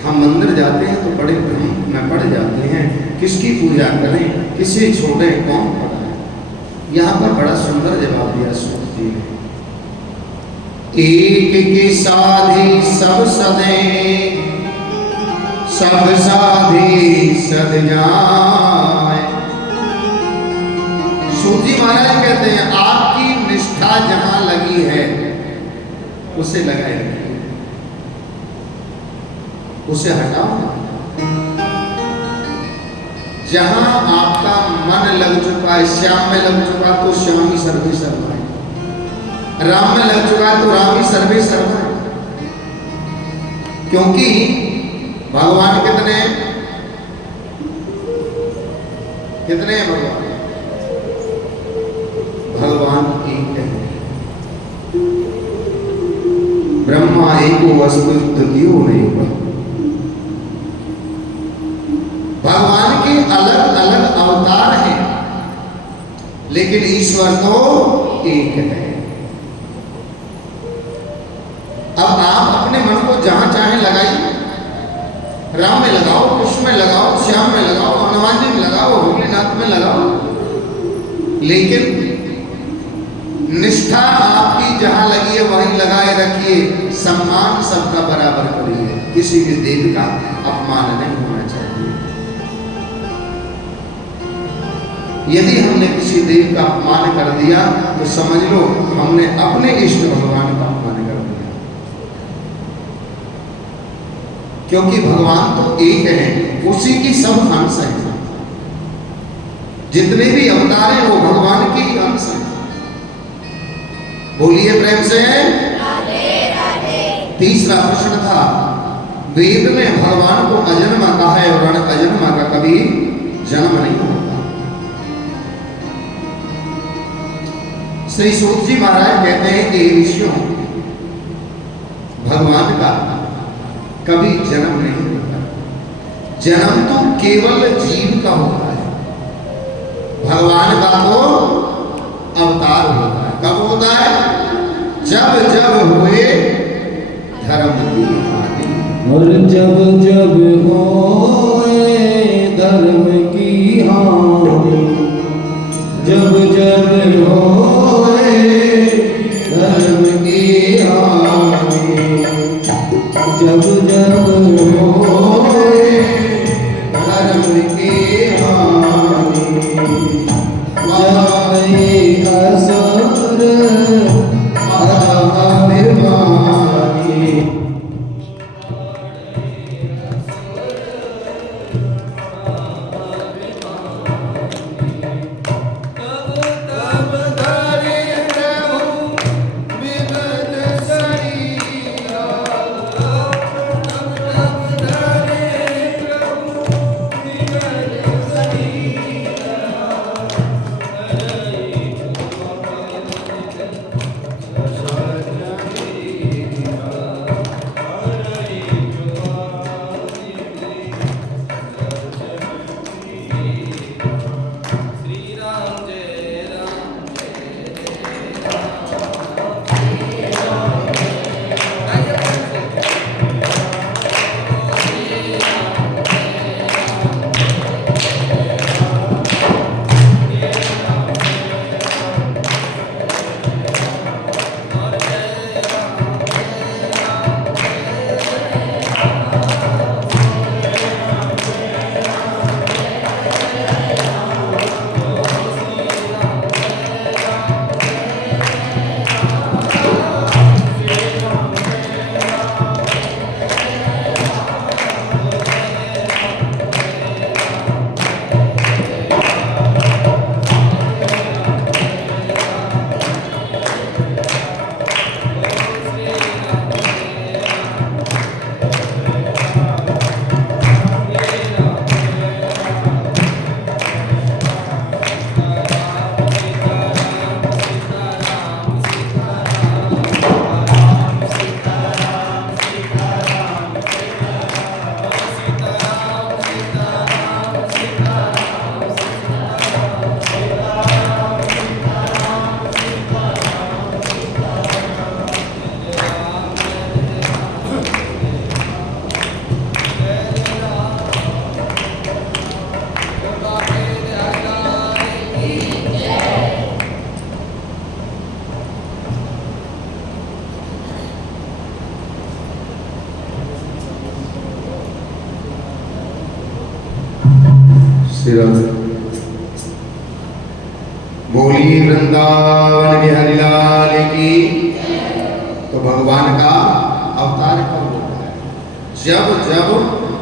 हम मंदिर जाते हैं तो बड़े भ्रम में पड़ जाते हैं, किसकी पूजा करें, किसे छोड़े, कौन बड़ा है। यहाँ पर बड़ा सुंदर जवाब दिया सूत जी ने। एक के साधे सब सदे, सब साधे सद जाए। सूत जी महाराज कहते हैं आपकी निष्ठा जहां लगी है उसे लगाए रखिए, उसे हटाओ। जहां आपका मन लग चुका है, श्याम में लग चुका तो श्याम ही सर्वे सर्वा है, राम में लग चुका तो राम ही सर्वे सर्वा है। क्योंकि भगवान कितने कितने हैं भगवान? भगवान एक है। ब्रह्मा एको वस्तु द्वितीयो नहीं हुआ। भगवान के अलग अलग अवतार हैं, लेकिन ईश्वर तो एक है। अब आप अपने मन को जहां चाहे लगाइए, राम में लगाओ, कृष्ण में लगाओ, श्याम में लगाओ, हनुमान जी में लगाओ, भोलेनाथ में लगाओ, लेकिन निष्ठा आपकी जहां लगी है वहीं लगाए रखिए। सम्मान सबका बराबर करिए, किसी भी देव का अपमान नहीं होना चाहिए। यदि हमने किसी देव का अपमान कर दिया तो समझ लो हमने अपने इष्ट भगवान का अपमान कर दिया। क्योंकि भगवान तो एक है, उसी की सब अंश हैं। जितने भी अवतार हैं वो भगवान के ही अंश हैं। बोलिए प्रेम से राधे राधे। तीसरा प्रश्न था, वेद में भगवान को अजन्मा कहा है और अजन्मा का कभी जन्म नहीं होता। श्री सूत जी महाराज कहते हैं कि ऋषियों, भगवान का कभी जन्म नहीं होता। जन्म तो केवल जीव का होता है, भगवान का तो अवतार होता है। कब होता है? जब जब हुए धर्म की हानि, और जब जब होए धर्म की हानि, जब जब होए धर्म की हानि, जब जब होए धर्म की हानि, जाए असुर अभिमानी। बोलिए वृंदावन बिहारी लाल की। तो भगवान का अवतार कब होता है? जब जब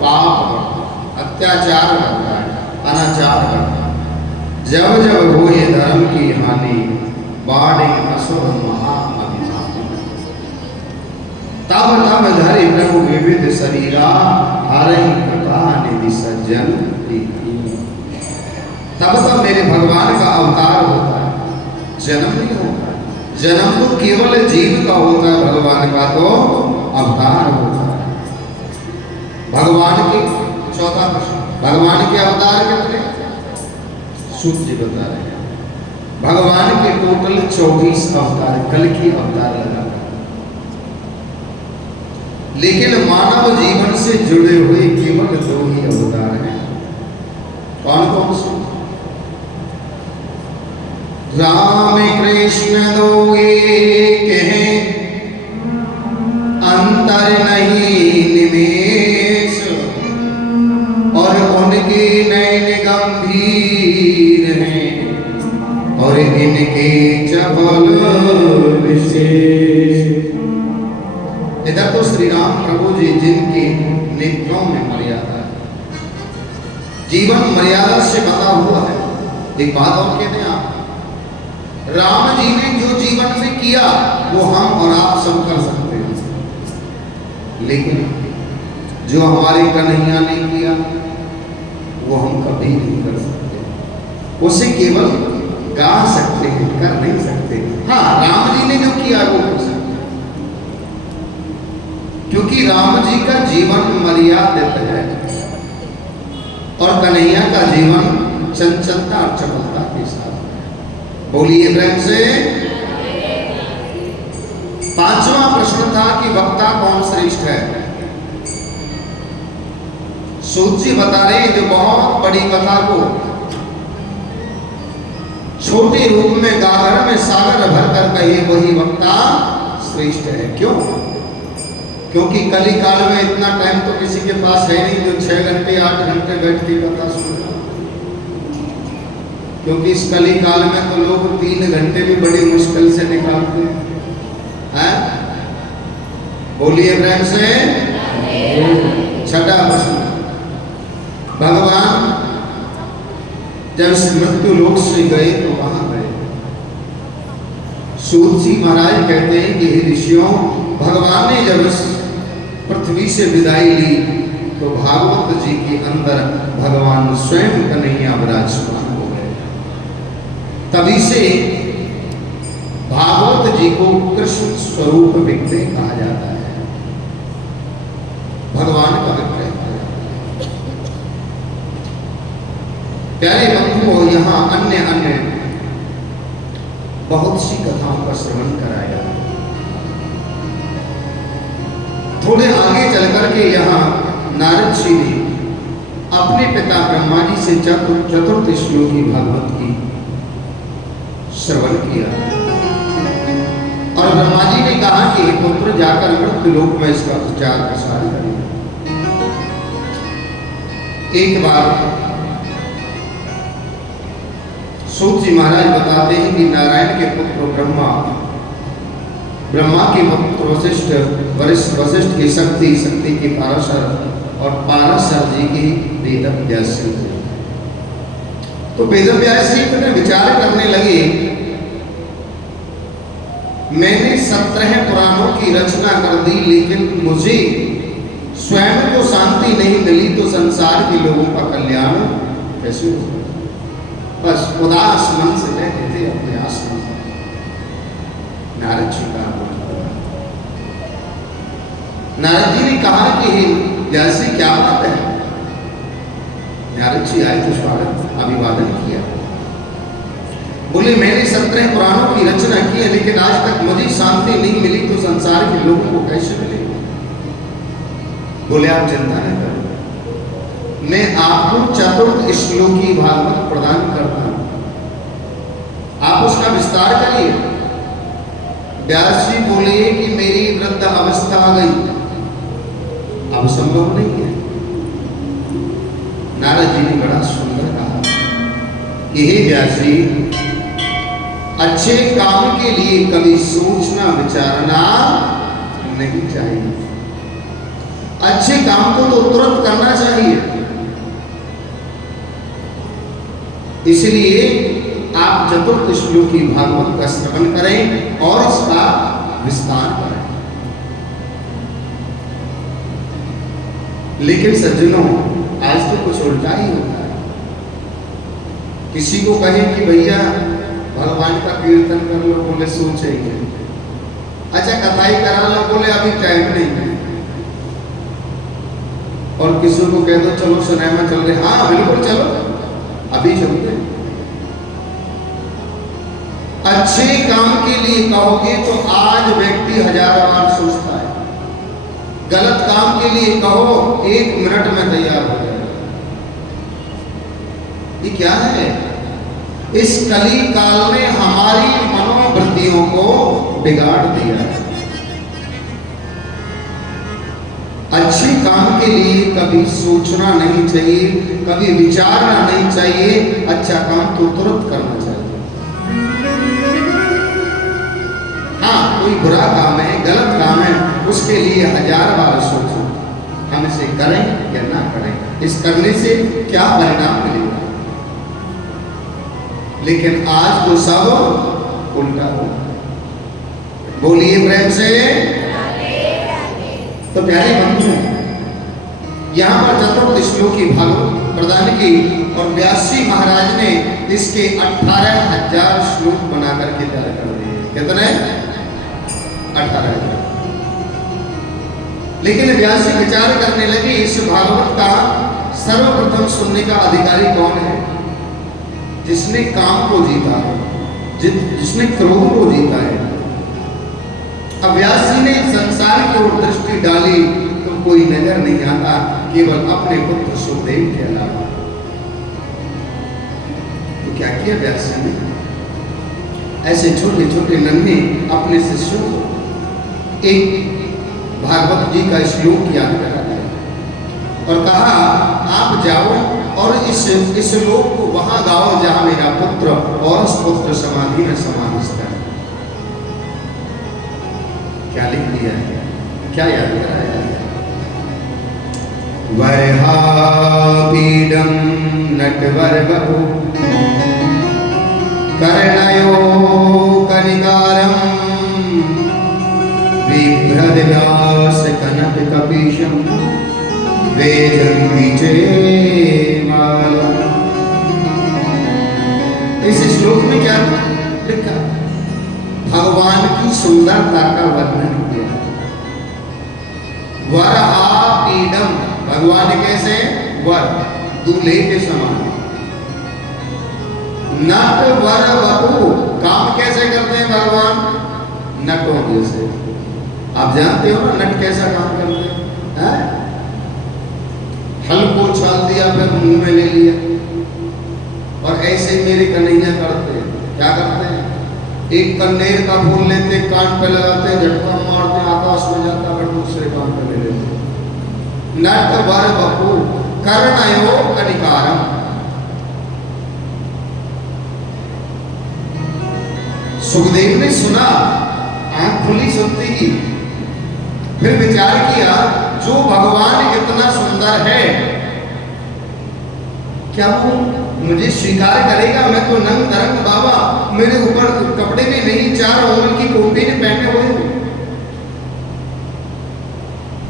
पाप बढ़ता है, अत्याचार बढ़ता है, अनाचार करना। जब जब हो ये धर्म की हानि, बाढ़े असुर महाअभिमानी। तब तब धरि प्रभु विविध शरीरा, हरहि कृपा निधि सज्जन दीना। तब तब मेरे भगवान का अवतार होता है, जन्म नहीं होता है। जन्म तो केवल जीव का होता है, भगवान का तो अवतार होता है। भगवान के चौथा प्रश्न, भगवान के अवतार कितने? सूत जी बता रहे हैं भगवान के टोटल 24 अवतार, कल की अवतार लगा, लेकिन मानव जीवन से जुड़े हुए केवल 2 ही अवतार हैं। कौन कौन से? राम कृष्ण 2 एक हैं, अंतर नहीं निमेष, और उनके नयन गंभीर हैं, और इनके चपल विशेष। इधर तो श्री राम प्रभु जी जिनके नेत्रों में मर्यादा है, जीवन मर्यादा से बता हुआ है। एक बात और कहते हैं आप, राम जी ने जो जीवन में किया वो हम और आप सब कर सकते हैं, लेकिन जो हमारे कन्हैया ने किया वो हम कभी नहीं कर सकते। उसे केवल गा सकते हैं, कर नहीं सकते। हाँ, राम जी ने जो किया वो कर सकते हैं, क्योंकि राम जी का जीवन मर्यादित है और कन्हैया का जीवन चंचलता और चपलता के साथ। बोलिए प्रेम से। 5वां प्रश्न था कि वक्ता कौन श्रेष्ठ है। सूत जी बता रहे हैं, जो बहुत बड़ी कथा को छोटे रूप में गागर में सागर भर कर कहे वही वक्ता श्रेष्ठ है। क्यों? क्योंकि कली काल में इतना टाइम तो किसी के पास है नहीं जो 6 घंटे 8 घंटे बैठ के कथा सुने। क्योंकि इस कली काल में तो लोग 3 घंटे भी बड़ी मुश्किल से निकालते हैं। बोलिए प्रेम से। 6वां प्रश्न, भगवान जब मृत्यु लोक से गए तो वहां गए। सूत जी महाराज कहते हैं कि हे ऋषियों, भगवान ने जब इस पृथ्वी से विदाई ली तो भागवत जी के अंदर भगवान स्वयं कन्हैया विराजमान हो गए। तभी से भागवत जी को कृष्ण स्वरूप विग्रह कहा जाता है, भगवान का विग्रह। प्यारे बंधुओं, यहाँ अन्य अन्य बहुत सी कथाओं का श्रवण कराया। थोड़े आगे चलकर के यहाँ नारद जी ने अपने पिता ब्रह्मा जी से चतुर्थ श्लोकी भागवत की श्रवण किया और ब्रह्मा जी ने कहा कि हे पुत्र, जाकर मृत्यु लोक में इसका प्रचार प्रसार करें। एक बार सूत जी महाराज बताते हैं कि नारायण के पुत्र ब्रह्मा के पुत्र वशिष्ठ की शक्ति के पाराशर और पाराशर जी की वेदव्यास जी। तो वेदव्यास जी ने विचार करने लगे, मैंने 17 पुराणों की रचना कर दी, लेकिन मुझे स्वयं को शांति नहीं मिली, तो संसार के लोगों का कल्याण कैसे होगा। बस उदास मन से बैठे थे अपने आश्रम में। नारद जी का नारद जी ने कहा कि जैसे क्या बात है। नारद जी आए तो स्वागत अभिवादन किया। बोले, मैंने 17 पुराणों की रचना की है, लेकिन आज तक मुझे शांति नहीं मिली, तो संसार के लोगों को कैसे मिलेगी। बोले, आप चिंता न करो, मैं आपको चतुर्थ श्लोकी भागवत प्रदान करता हूं, आप उसका विस्तार करिए। व्यास जी बोले कि मेरी वृद्ध अवस्था आ गई, अब संभव नहीं है। नारद जी ने बड़ा सुंदर कहा, यही व्यास जी, अच्छे काम के लिए कभी सोचना विचारना नहीं चाहिए। अच्छे काम को तो तुरंत करना चाहिए। इसलिए आप चतुर्थ श्लोकी भागवत का श्रवण करें और इसका विस्तार करें। लेकिन सज्जनों, आज तो कुछ उल्टा ही होता है। किसी को कहे कि भैया भगवान का कीर्तन कर लो, बोले सोचेंगे। अच्छा कथा ही करा लो, बोले अभी टाइम नहीं है। और किसी को कह दो चलो सिनेमा चल रहे, हाँ बिल्कुल चलो, अभी चलते। अच्छे काम के लिए कहोगे तो आज व्यक्ति 1000 बार सोचता है, गलत काम के लिए कहो 1 मिनट में तैयार हो जाए। ये क्या है? इस कली काल ने हमारी मनोवृत्तियों को बिगाड़ दिया है। अच्छे काम के लिए कभी सोचना नहीं चाहिए, कभी विचारना नहीं चाहिए। अच्छा काम तो तुरंत करना चाहिए। हाँ, कोई बुरा काम है, गलत काम है, उसके लिए 1000 बार सोचो हम इसे करें या ना करें, इस करने से क्या परिणाम मिलेगा। लेकिन आज तो सब उल्टा हो। बोलिए प्रेम से। तो प्यारे बंधु, यहाँ पर चतुर्थ श्लोकी भागवत प्रदान की और व्यास जी महाराज ने इसके 18,000 श्लोक बनाकर के तैयार कर दिए। कितने? 18,000। लेकिन व्यास जी विचार करने लगे इस भागवत का सर्वप्रथम सुनने का अधिकारी कौन है? जिसने काम को जीता है, जिसने क्रोध को जीता है। अब व्यास जी ने संसार की ओर दृष्टि डाली तो कोई नजर नहीं आता, केवल अपने पुत्र सुखदेव के अलावा। तो क्या किया व्यास जी ने? ऐसे छोटे छोटे नन्हे अपने शिष्यों को एक भागवत जी का श्लोक याद करा दिया और कहा आप जाओ और इस श्लोक को वहां गाओ जहां मेरा पुत्र और उस पुत्र समाधि में समाधिस्थ है। क्या लिख दिया है? क्या याद कराया है? वरहापीडं नटवरवपु कर्णयो कनिकारं बिभ्रद्व्यास कनककपीशं वेजन्विचे मालम्। इस श्लोक में क्या लिखा? भगवान की सुंदरता का वर्णन किया। वरहापीडम, भगवान कैसे? वर, दूल्हे के समान। नट वर वपु, काम कैसे करते हैं भगवान? नटों जैसे। आप जानते हो ना नट कैसा काम करते हैं? हल को छाल दिया फिर मुंह में ले लिया। और ऐसे मेरे कन्हैया करते हैं। क्या करते हैं? एक कन्नेर का फूल लेते, कान पे लगाते, झटका मारते, आकाश में जाता, फिर दूसरे कान पे ले लेते। नट वर वपु कर्णयो कनिकारम। सुखदेव ने सुना, आंख खुली सुनते ही, फिर विचार किया जो भगवान इतना सुंदर है, क्या वो मुझे स्वीकार करेगा? मैं तो नंग तरंग बाबा, मेरे ऊपर कपड़े में नहीं, 4 उंगल की कोटी ने पहने हुए हूं।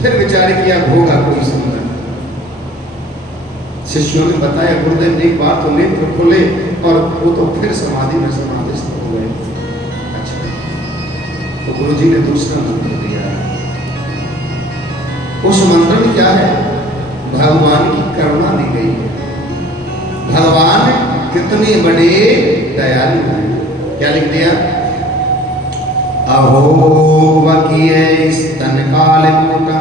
फिर विचार किया होगा कोई सुंदर। शिष्यों ने बताया गुरुदेव एक बार तो नेत्र खोले और वो तो फिर समाधि में समाधिस्थ हो गए। अच्छा, तो गुरु जी ने दूसरा मंत्र दिया। उस मंत्र में क्या है? भगवान की करुणा दी गई है। भगवान कितने बड़े दयालु हैं। क्या लिख दिया? अहो वकीय स्तन काल कूटा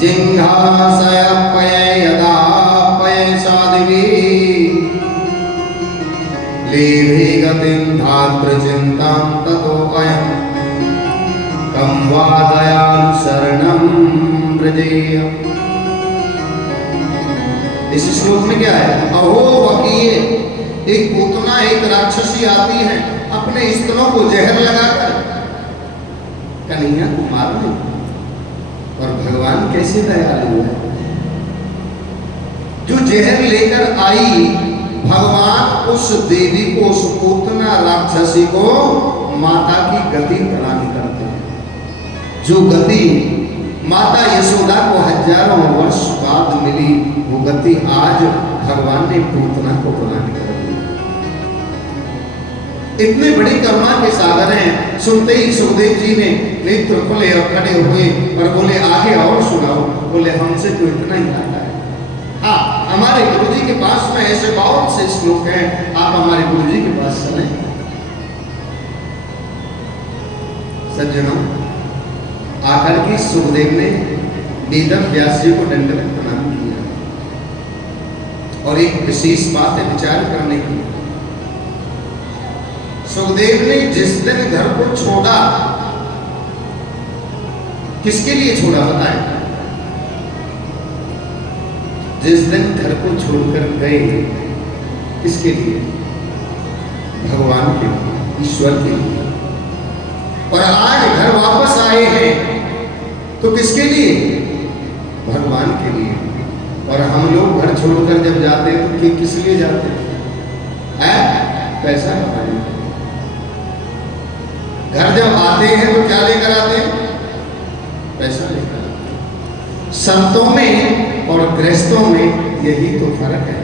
जिंघासयपय यदापय साध्वी लेभे गतिं धात्र चिंतां ततो अयं कं वा दयानुसरणं व्रजेय। इस श्लोक में क्या है? अहो वकीय, एक पूतना, एक राक्षसी आती है अपने स्तनों को जहर लगाकर कन्हैया को मारने। और भगवान कैसे दयालु है, जो जहर लेकर आई भगवान उस देवी को, उस पूतना राक्षसी को माता की गति प्रदान करते हैं। जो गति माता यशोदा को हजारों वर्ष बाद मिली, वो गति आज भगवान ने पूतना को प्रदान कर दी। इतने बड़ी करुणा के सागर हैं। सुनते ही सुखदेव जी ने नेत्र खोले और खड़े हुए और बोले आगे और सुनाओ। बोले हमसे तो इतना ही आता है। हाँ, हमारे गुरु जी के पास में ऐसे बहुत से श्लोक हैं, आप हमारे गुरु जी के पास चलें। सज्जनों, आकर के सुखदेव ने वेद व्यास जी को दंडवत प्रणाम किया और एक विशेष बात है विचार करने की। सुखदेव ने जिस दिन घर को छोड़ा, किसके लिए छोड़ा बताएं? जिस दिन घर को छोड़कर गए, किसके लिए? भगवान के लिए, ईश्वर के लिए। और आज घर वापस आए हैं तो किसके लिए? भगवान के लिए। और हम लोग घर छोड़कर जब जाते हैं तो किस लिए जाते हैं? पैसा कमाने। घर जब आते हैं तो क्या लेकर आते हैं? पैसा लेकर आते हैं। संतों में और गृहस्थों में यही तो फर्क है।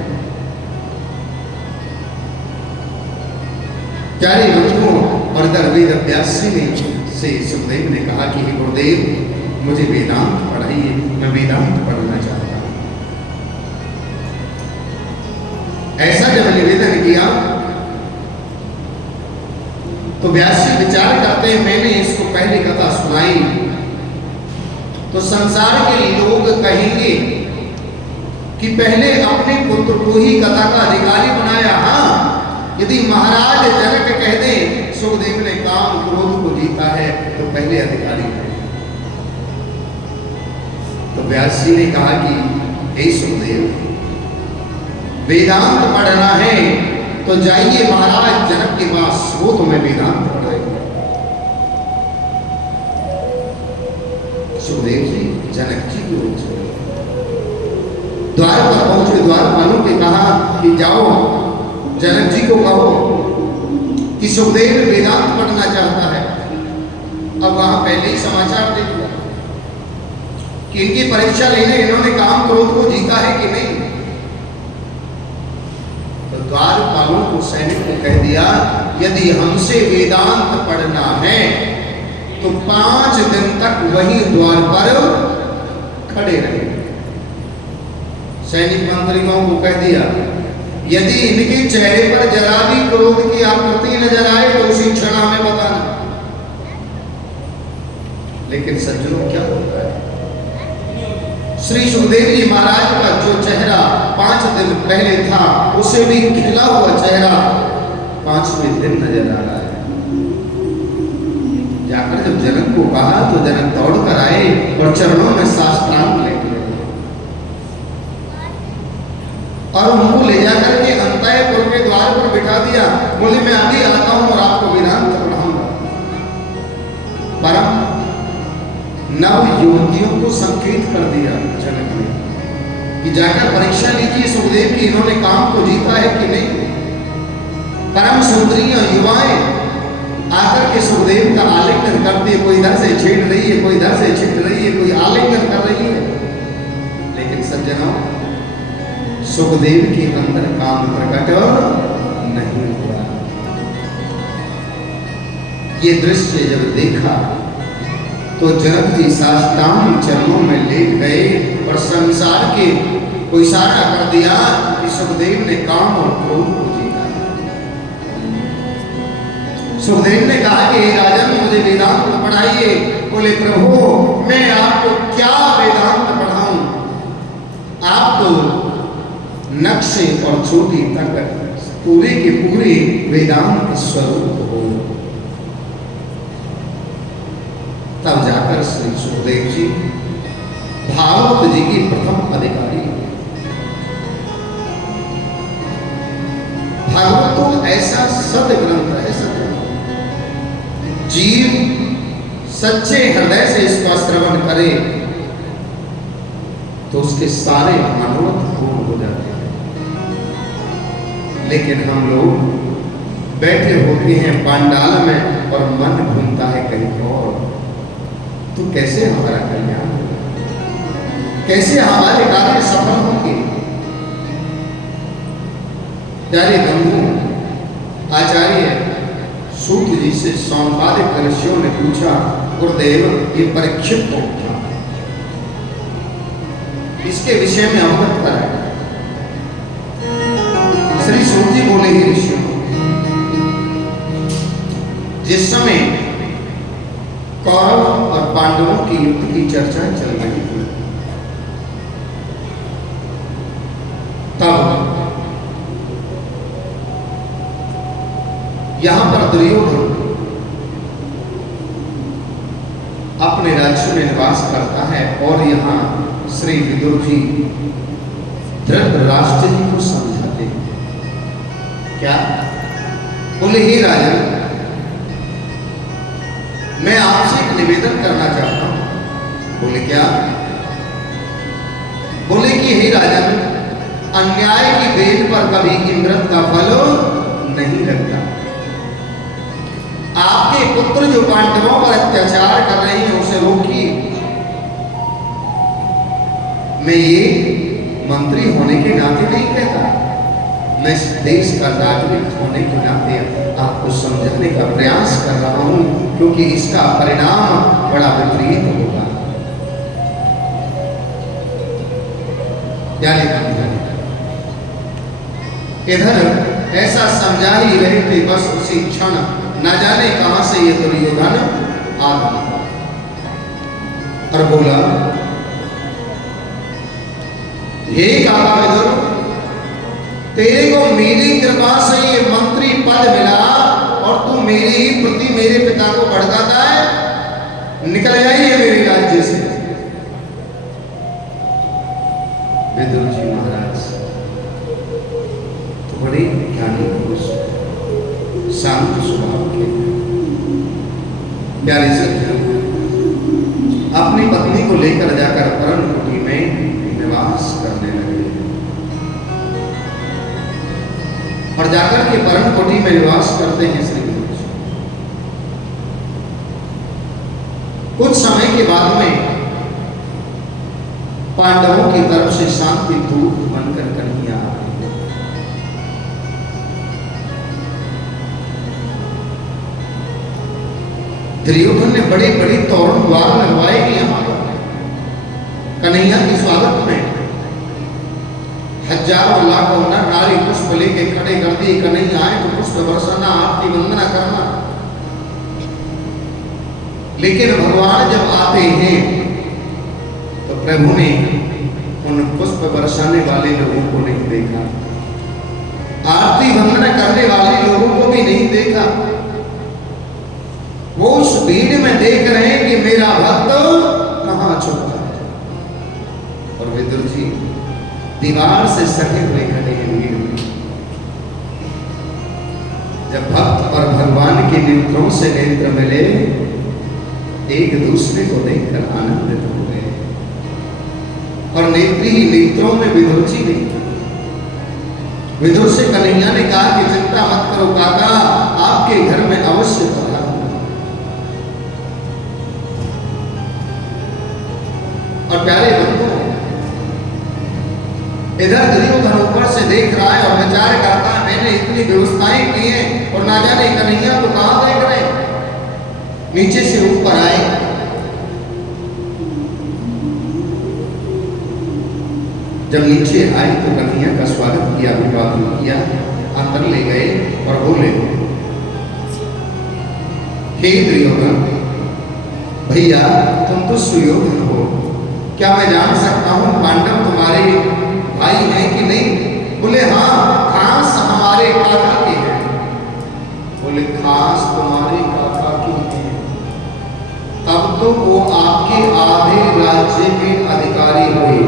प्यारे बंधुओं, और वेद व्यास जी ने से सुखदेव ने कहा कि हे गुरुदेव, मुझे वेदांत पढ़ाइए, मैं वेदांत पढ़ना चाहता हूं। ऐसा जब निवेदन किया तो व्यास जी विचार करते हैं, मैंने इसको पहले कथा सुनाई तो संसार के लोग कहेंगे कि पहले अपने पुत्र को ही कथा का अधिकारी बनाया। हाँ, यदि महाराज जनक कह दें सुखदेव ने काम क्रोध को जीता है तो पहले अधिकारी है। तो व्यास जी ने कहा कि हे सुखदेव, वेदांत पढ़ना है तो जाइए महाराज जनक के पास, वो तुम्हें वेदांत पढ़ाएंगे। सुखदेव जी जनक जी को द्वार पर पहुंचे। द्वारपालों ने कहा कि जाओ जनक जी को कहो कि सुखदेव वेदांत पढ़ना चाहता है। अब वहां पहले ही समाचार दे दिया कि इनकी परीक्षा लेने इन्होंने काम क्रोध को जीता है कि नहीं। तो द्वारपालों को, सैनिक को कह दिया, यदि हमसे वेदांत पढ़ना है तो 5 दिन तक वही द्वार पर खड़े रहे। सैनिक मंत्रियों को कह दिया, यदि इनके चेहरे पर जरा भी क्रोध की आकृति नजर आए तो उसी क्षण हमें बताना। लेकिन सज्जनों क्या होता है, श्री सुखदेव जी महाराज का जो चेहरा 5 दिन पहले था, उसे भी खिला हुआ चेहरा 5वें दिन नजर आ रहा है। जाकर जब जनक को कहा तो जनक दौड़ कर आए और चरणों में साष्टांग लेके और उनको ले जाकर के अंतःपुर के द्वार पर बिठा दिया। बोले मैं अभी आता हूं और आपको वेदांत पढ़ाऊंगा। परम नव युवतियों को संकेत कर दिया जनक ने कि जाकर परीक्षा लीजिए सुखदेव की, इन्होंने काम को जीता है कि नहीं। परम सुंदरियां युवाएं आकर के सुखदेव का आलिंगन करती है। कोई इधर से छेड़ रही है, कोई इधर से छिट रही है, कोई आलिंगन कर रही है। लेकिन सज्जनों, सुखदेव के अंदर काम प्रकट नहीं हुआ। ये दृश्य जब देखा तो जनक जी साष्टांग चरणों में लेट गए और संसार के को इशारा कर दिया कि सुखदेव ने काम और क्रोध को जीता है। सुखदेव ने कहा कि हे राजन, मुझे वेदांत पढ़ाइए। बोले प्रभु, मैं आपको क्या वेदांत पढ़ाऊं? आप तो नक्शे और चोटी तक पूरे के पूरे वेदांत स्वरूप हो। तब जाकर श्री सुखदेव जी भागवत जी की प्रथम अधिकारी। भागवत तो ऐसा सदग्रंथ है, जीव सच्चे हृदय से इसका श्रवण करे तो उसके सारे मनोरथ पूर्ण हो जाते हैं। लेकिन हम लोग बैठे होते हैं पांडाल में और मन घूमता है कहीं और। तो कैसे हमारा कल्याण होगा, कैसे हमारे कार्य सफल होंगे? प्यारे बंधु, आचार्य सूत जी से सौनकादिक ऋषियों ने पूछा, गुरुदेव ये परीक्षित कौन था, इसके विषय में अवगत कराया। श्री सूत जी बोले, ही ऋषियों, जिस समय कौरव और पांडवों की युद्ध की चर्चा चल रही थी, तब यहां पर दुर्योधन अपने राज्य में निवास करता है और यहां श्री विदुर जी धृतराष्ट्र जी को समझाते हैं। क्या बोले, हे राजन, मैं आपसे एक निवेदन करना चाहता हूं। बोले, क्या? बोले कि हे राजन, अन्याय की बेल पर कभी इमरत का फल नहीं लगता। आपके पुत्र जो पांडवों पर अत्याचार कर रहे हैं उसे रोकिए। मैं ये मंत्री होने के नाते नहीं कहता, मैं इस देश का नागरिक होने के नाते आपको समझाने का प्रयास कर रहा हूं, क्योंकि इसका परिणाम बड़ा विपरीत होगा। इधर ऐसा समझा ही रहे थे, बस उसी क्षण न जाने कहां से ये दुर्योधन आ गया और बोला, हे काका विदुर, तेरे को मेरी कृपा से ये मंत्री पद मिला और तू मेरे ही प्रति मेरे पिता को भड़काता है, निकल जाइए मेरे राज्य से। विदुर जी महाराज तो बड़े ज्ञानी पुरुष, शांत स्वभाव के, प्यारे सज्जनों, अपनी पत्नी को लेकर जाकर पर्णकुटी में निवास करने लगे और जाकर के पर्णकुटी में निवास करते हैं श्री विदुर जी। कुछ समय के बाद में पांडवों की तरफ से शांति दूत बनकर कन्हैया आ गई। दुर्योधन ने बड़े बड़े तोरण द्वार लगवाए कि यहां कन्हैया के स्वागत में हजारों लाखों नर नारी पुष्प लेके खड़े कर दिए। कन्हैया आए तो पुष्प बरसाना, आरती वंदना करना। लेकिन भगवान जब आते हैं तो प्रभु ने उन पुष्प बरसाने वाले लोगों को नहीं देखा, आरती वंदना करने वाले लोगों को भी नहीं देखा। वो उस भीड़ में देख रहे हैं कि मेरा भक्त कहां छुपा है। और विदुर जी दीवार से सटे हुए खड़े हैं भीड़ में। जब भक्त और भगवान के नेत्रों से नेत्र मिले, एक दूसरे को देखकर आनंदित हो गए और नेत्री ही नेत्रों में विदुर जी नहीं। विदुर से कन्हैया ने कहा कि चिंता मत करो काका, आपके घर में अवश्य पधारूंगा। और प्यारे बंधु, इधर दुर्योधन ऊपर से देख रहा है और विचार करता है, मैंने इतनी व्यवस्थाएं की हैं और ना जाने कन्हैया तो कहां देख रहे हैं। नीचे से ऊपर आए, जब नीचे आए तो कन्हैया का स्वागत किया, अभिवादन किया, अंदर ले गए और बोले, हे दुर्योधन भैया, तुम तो सुयोधन हो, क्या मैं जान सकता हूं पांडव तुम्हारे भाई हैं कि नहीं? बोले, हाँ, खास हमारे काका के हैं। बोले, खास तुम्हारे काका के हैं, तब तो वो आपके आधे राज्य के अधिकारी हुए।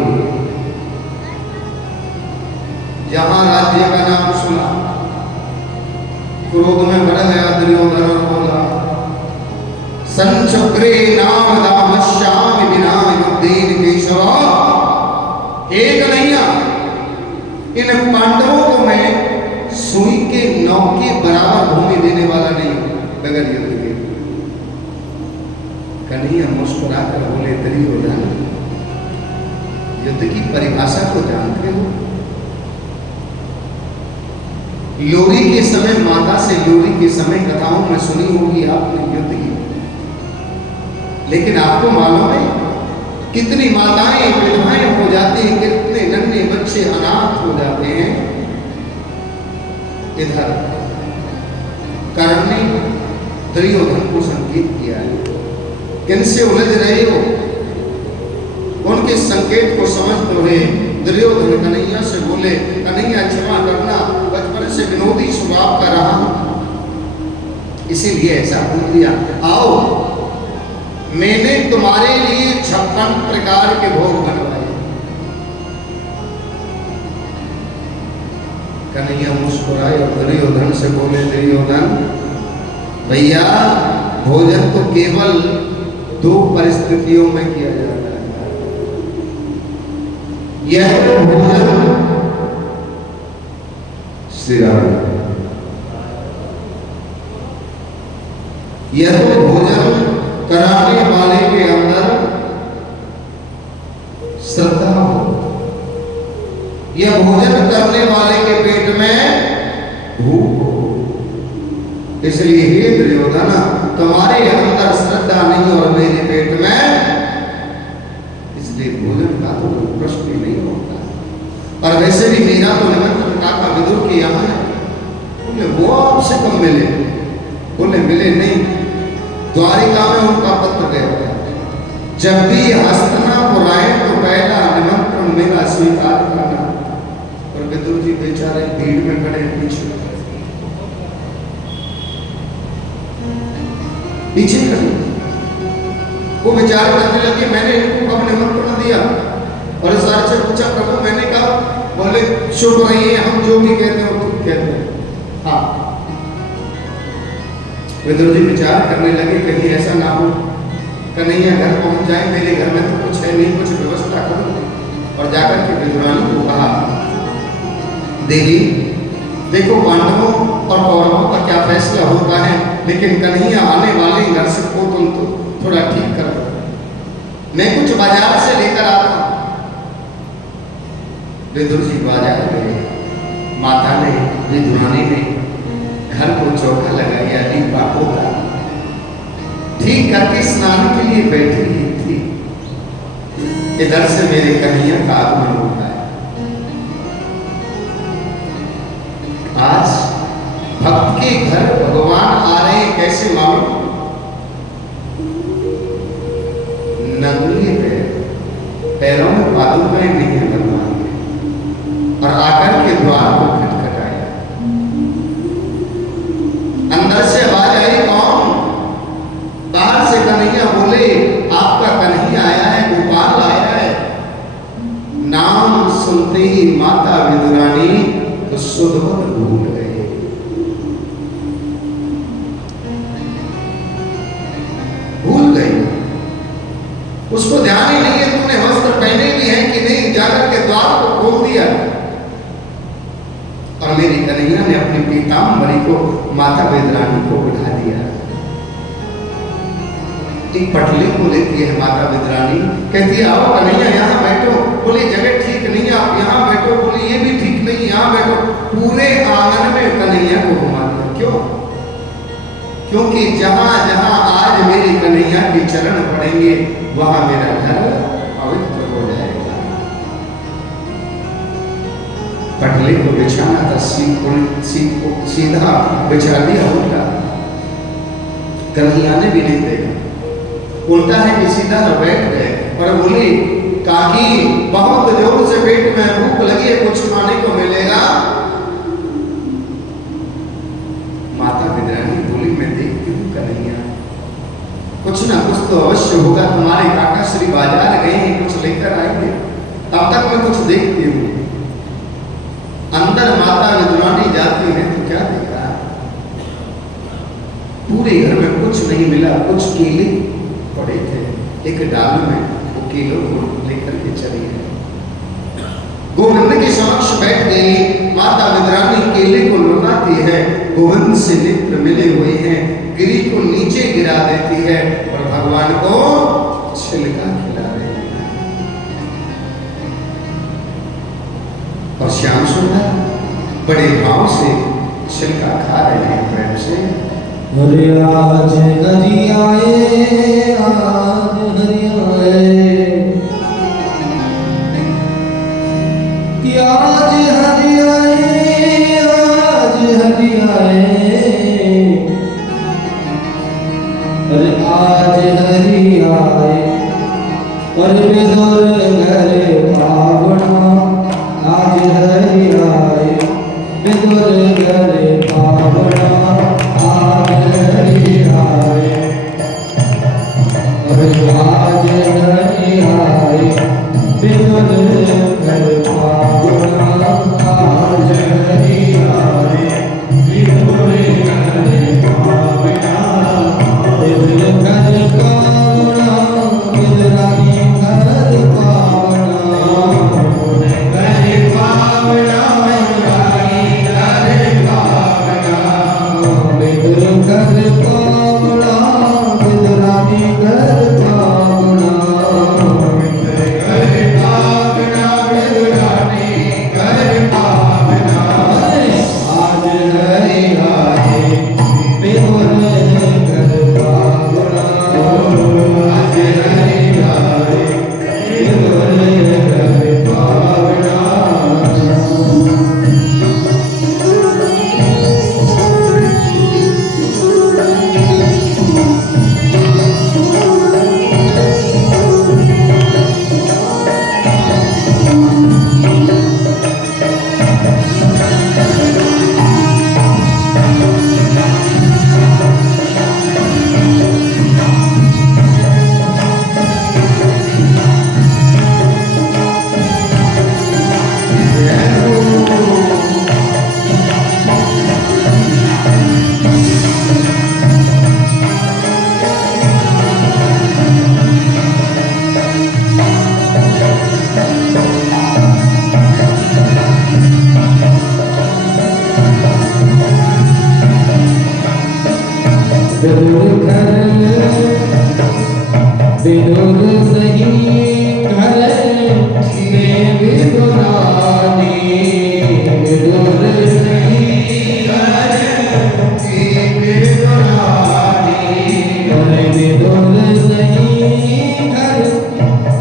जहां राज्य का नाम सुना, क्रोध में बढ़ गया दुर्योधन और बोला, संचक्रे नाम दामश्याम बिना युद्धेन केशव। एक कन्हैया, इन पांडवों को मैं मुस्कुराकर बोले, दुर्योधन, युद्ध की परिभाषा को जानते हो? लोरी के समय, माता से लोरी के समय कथाओं में सुनी होगी आपने युद्ध की, लेकिन आपको मालूम है कितनी माताएं विधवाएं हो जाती हैं, कितने नन्हे बच्चे अनाथ हो जाते हैं। इधर कर्ण ने दुर्योधन को संकेत किया है, किनसे उलझ रहे हो? उनके संकेत को समझते हुए दुर्योधन कन्हैया से बोले, कन्हैया क्षमा करना, बचपन से विनोदी स्वभाव का रहा हूं, इसीलिए ऐसा बोल दिया। आओ, मैंने तुम्हारे लिए 56 प्रकार के भोग बनवाए। कन्हैया मुस्कुराए और दुर्योधन से बोले, दुर्योधन भैया, भोजन तो केवल 2 परिस्थितियों में किया जाता है। यह तो भोजन श्री राम, यह तो भोजन कराने वाले के अंदर श्रद्धा हो, यह भोजन करने वाले के पेट में भूख हो। इसलिए हे दुर्योधन, तुम्हारे अंदर श्रद्धा नहीं और मेरे पेट में, इसलिए भोजन का तो प्रश्न ही नहीं होता। और वैसे भी मेरा तो निमंत्रण काका विदुर के यहाँ है। बोले, वो आपसे कब मिले? बोले, मिले नहीं, द्वारिका में उनका पत्र गया। जब भी हस्तिनापुर आए तो पहला निमंत्रण मेरा स्वीकार करना। और विदुर जी बेचारे भीड़ में खड़े पीछे खड़े, वो विचार करने लगे, मैंने इनको कब निमंत्रण दिया? और इस बार से पूछा, प्रभु मैंने कहा? बोले, शुभ रहिए, हम जो भी कहते हो तुम कहते हो। हाँ, विदुर जी विचार करने लगे, कहीं ऐसा ना हो कन्हैया घर पहुंच जाए, मेरे घर में तो कुछ है नहीं, कुछ व्यवस्था करो। और जाकर के विदुरानी को कहा, देवी देखो, पांडवों और कौरवों का क्या फैसला होता है, लेकिन कन्हैया आने वाले नरसिंह को तुम तो थोड़ा ठीक कर दो, मैं कुछ बाजार से लेकर आता हूं। विदुर जी बाजार गए, माता ने, विदुरानी ने घर को चौका लगाया, दीपा होगा ठीक करके स्नान के लिए बैठी ही थी। इधर से मेरे कन्हैया का आगमन होता है। आज भक्त के घर भगवान आ रहे हैं, कैसे मालूम? नंगे पैरों में पादुकाएं नहीं है भगवान के, और आकर के द्वार को खटखटाया। अंदर से आवाज आई, कौन? बाहर से कन्हैया बोले, आपका कन्हैया आया है, गोपाल आया है। नाम सुनते ही माता विदुरानी तो सुधवत भूल गए। भूल गई, उसको ध्यान ही नहीं है तुमने वस्त्र पहने भी हैं कि नहीं, जाकर के द्वार को खोल दिया। और मेरी कन्हैया ने अपनी पीताम्बरी को माता विदुरानी को बिठा दिया। एक पटले को लेती है माता विदुरानी, कहती है, आओ कन्हैया यहाँ बैठो। बोले, जगह ठीक नहीं है, आप यहाँ बैठो। बोले, ये भी ठीक नहीं, यहाँ बैठो। पूरे आंगन में कन्हैया को घुमा दिया। क्यों? क्योंकि जहां जहां आज मेरी कन्हैया के चरण पड़ेंगे, वहां मेरा घर पवित्र हो जाएगा। पटले को बिछाना था, सीट को सीधा बिछा दिया उल्टा। कन्हैया ने भी नहीं देखा, उल्टा है कि सीधा बैठ गए। और बोली, काकी बहुत जोर से पेट में भूख लगी है, कुछ खाने को मिलेगा? माता विदुरानी बोली, मैं देखती हूँ कन्हैया, कुछ ना कुछ तो अवश्य होगा। तुम्हारे काका श्री बाजार गए हैं, कुछ लेकर आएंगे, तब तक मैं कुछ देखती हूँ। अंदर माता विदुरानी जाती है तो क्या देखा? पूरे घर में कुछ नहीं मिला, कुछ केले पड़े थे एक डाल में, वो केलों को लेकर के चली गई। गोविंद के समक्ष बैठ गई माता विदुरानी, केले को लुटाती है, गोविंद से नेत्र मिले हुए हैं, गिरी को नीचे गिरा देती है और भगवान को छिलका खिला रहे हैं। और श्याम सुंदर बड़े भाव से छिलका खा रहे हैं प्रेम से। अरे आज हरि आए, आज हरि आए, कि आज हरि आए, आज हरि आए। अरे आज हरि आए और बेदर घर पावना, आज हरि आए बेदर घर पावना, आज हरि आए। अरे आज हरि आए बेदर घर पावना, आज हरि आए बेदर घर पावना। बेदर घर पावना, बेदरानी घर पावना, घर पावना, बेदरानी घर पावना। बेदर घर पावना, बेदरानी घर पावना, बेदर घर पावना, बेदरानी घर पावना। आज हरि आए बेदर घर पावना, आज हरि आए बेदर घर पावना। विनोद नहीं घर में विदुरानी, विनोद नहीं घर में विदुरानी। अरे विनोद नहीं घर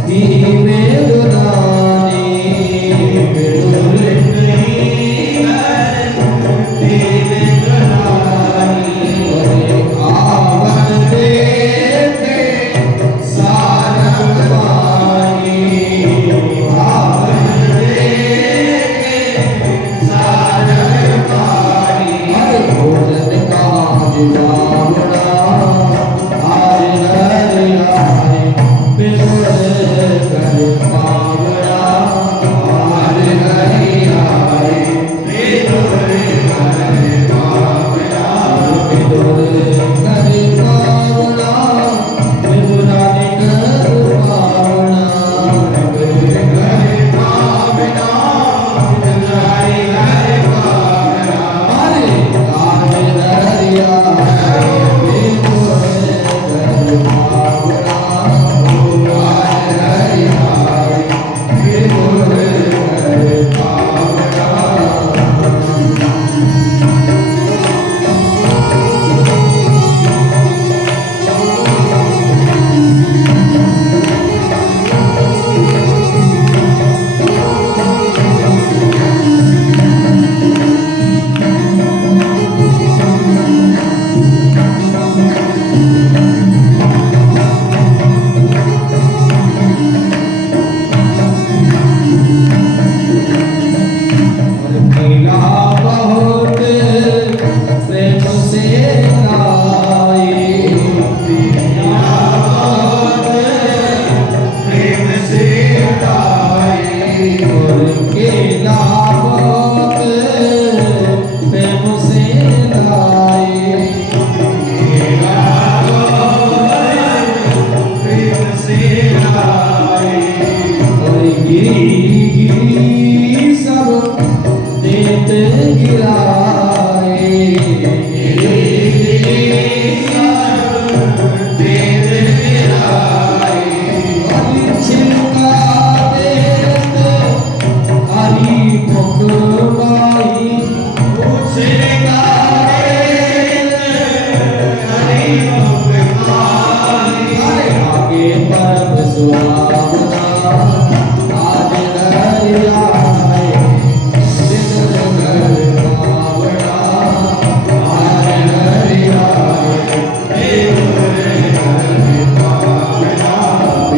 में विदुरानी, विनोद नहीं घर में विदुरानी। अरे आवन देते सारंगवाणी, आवन देते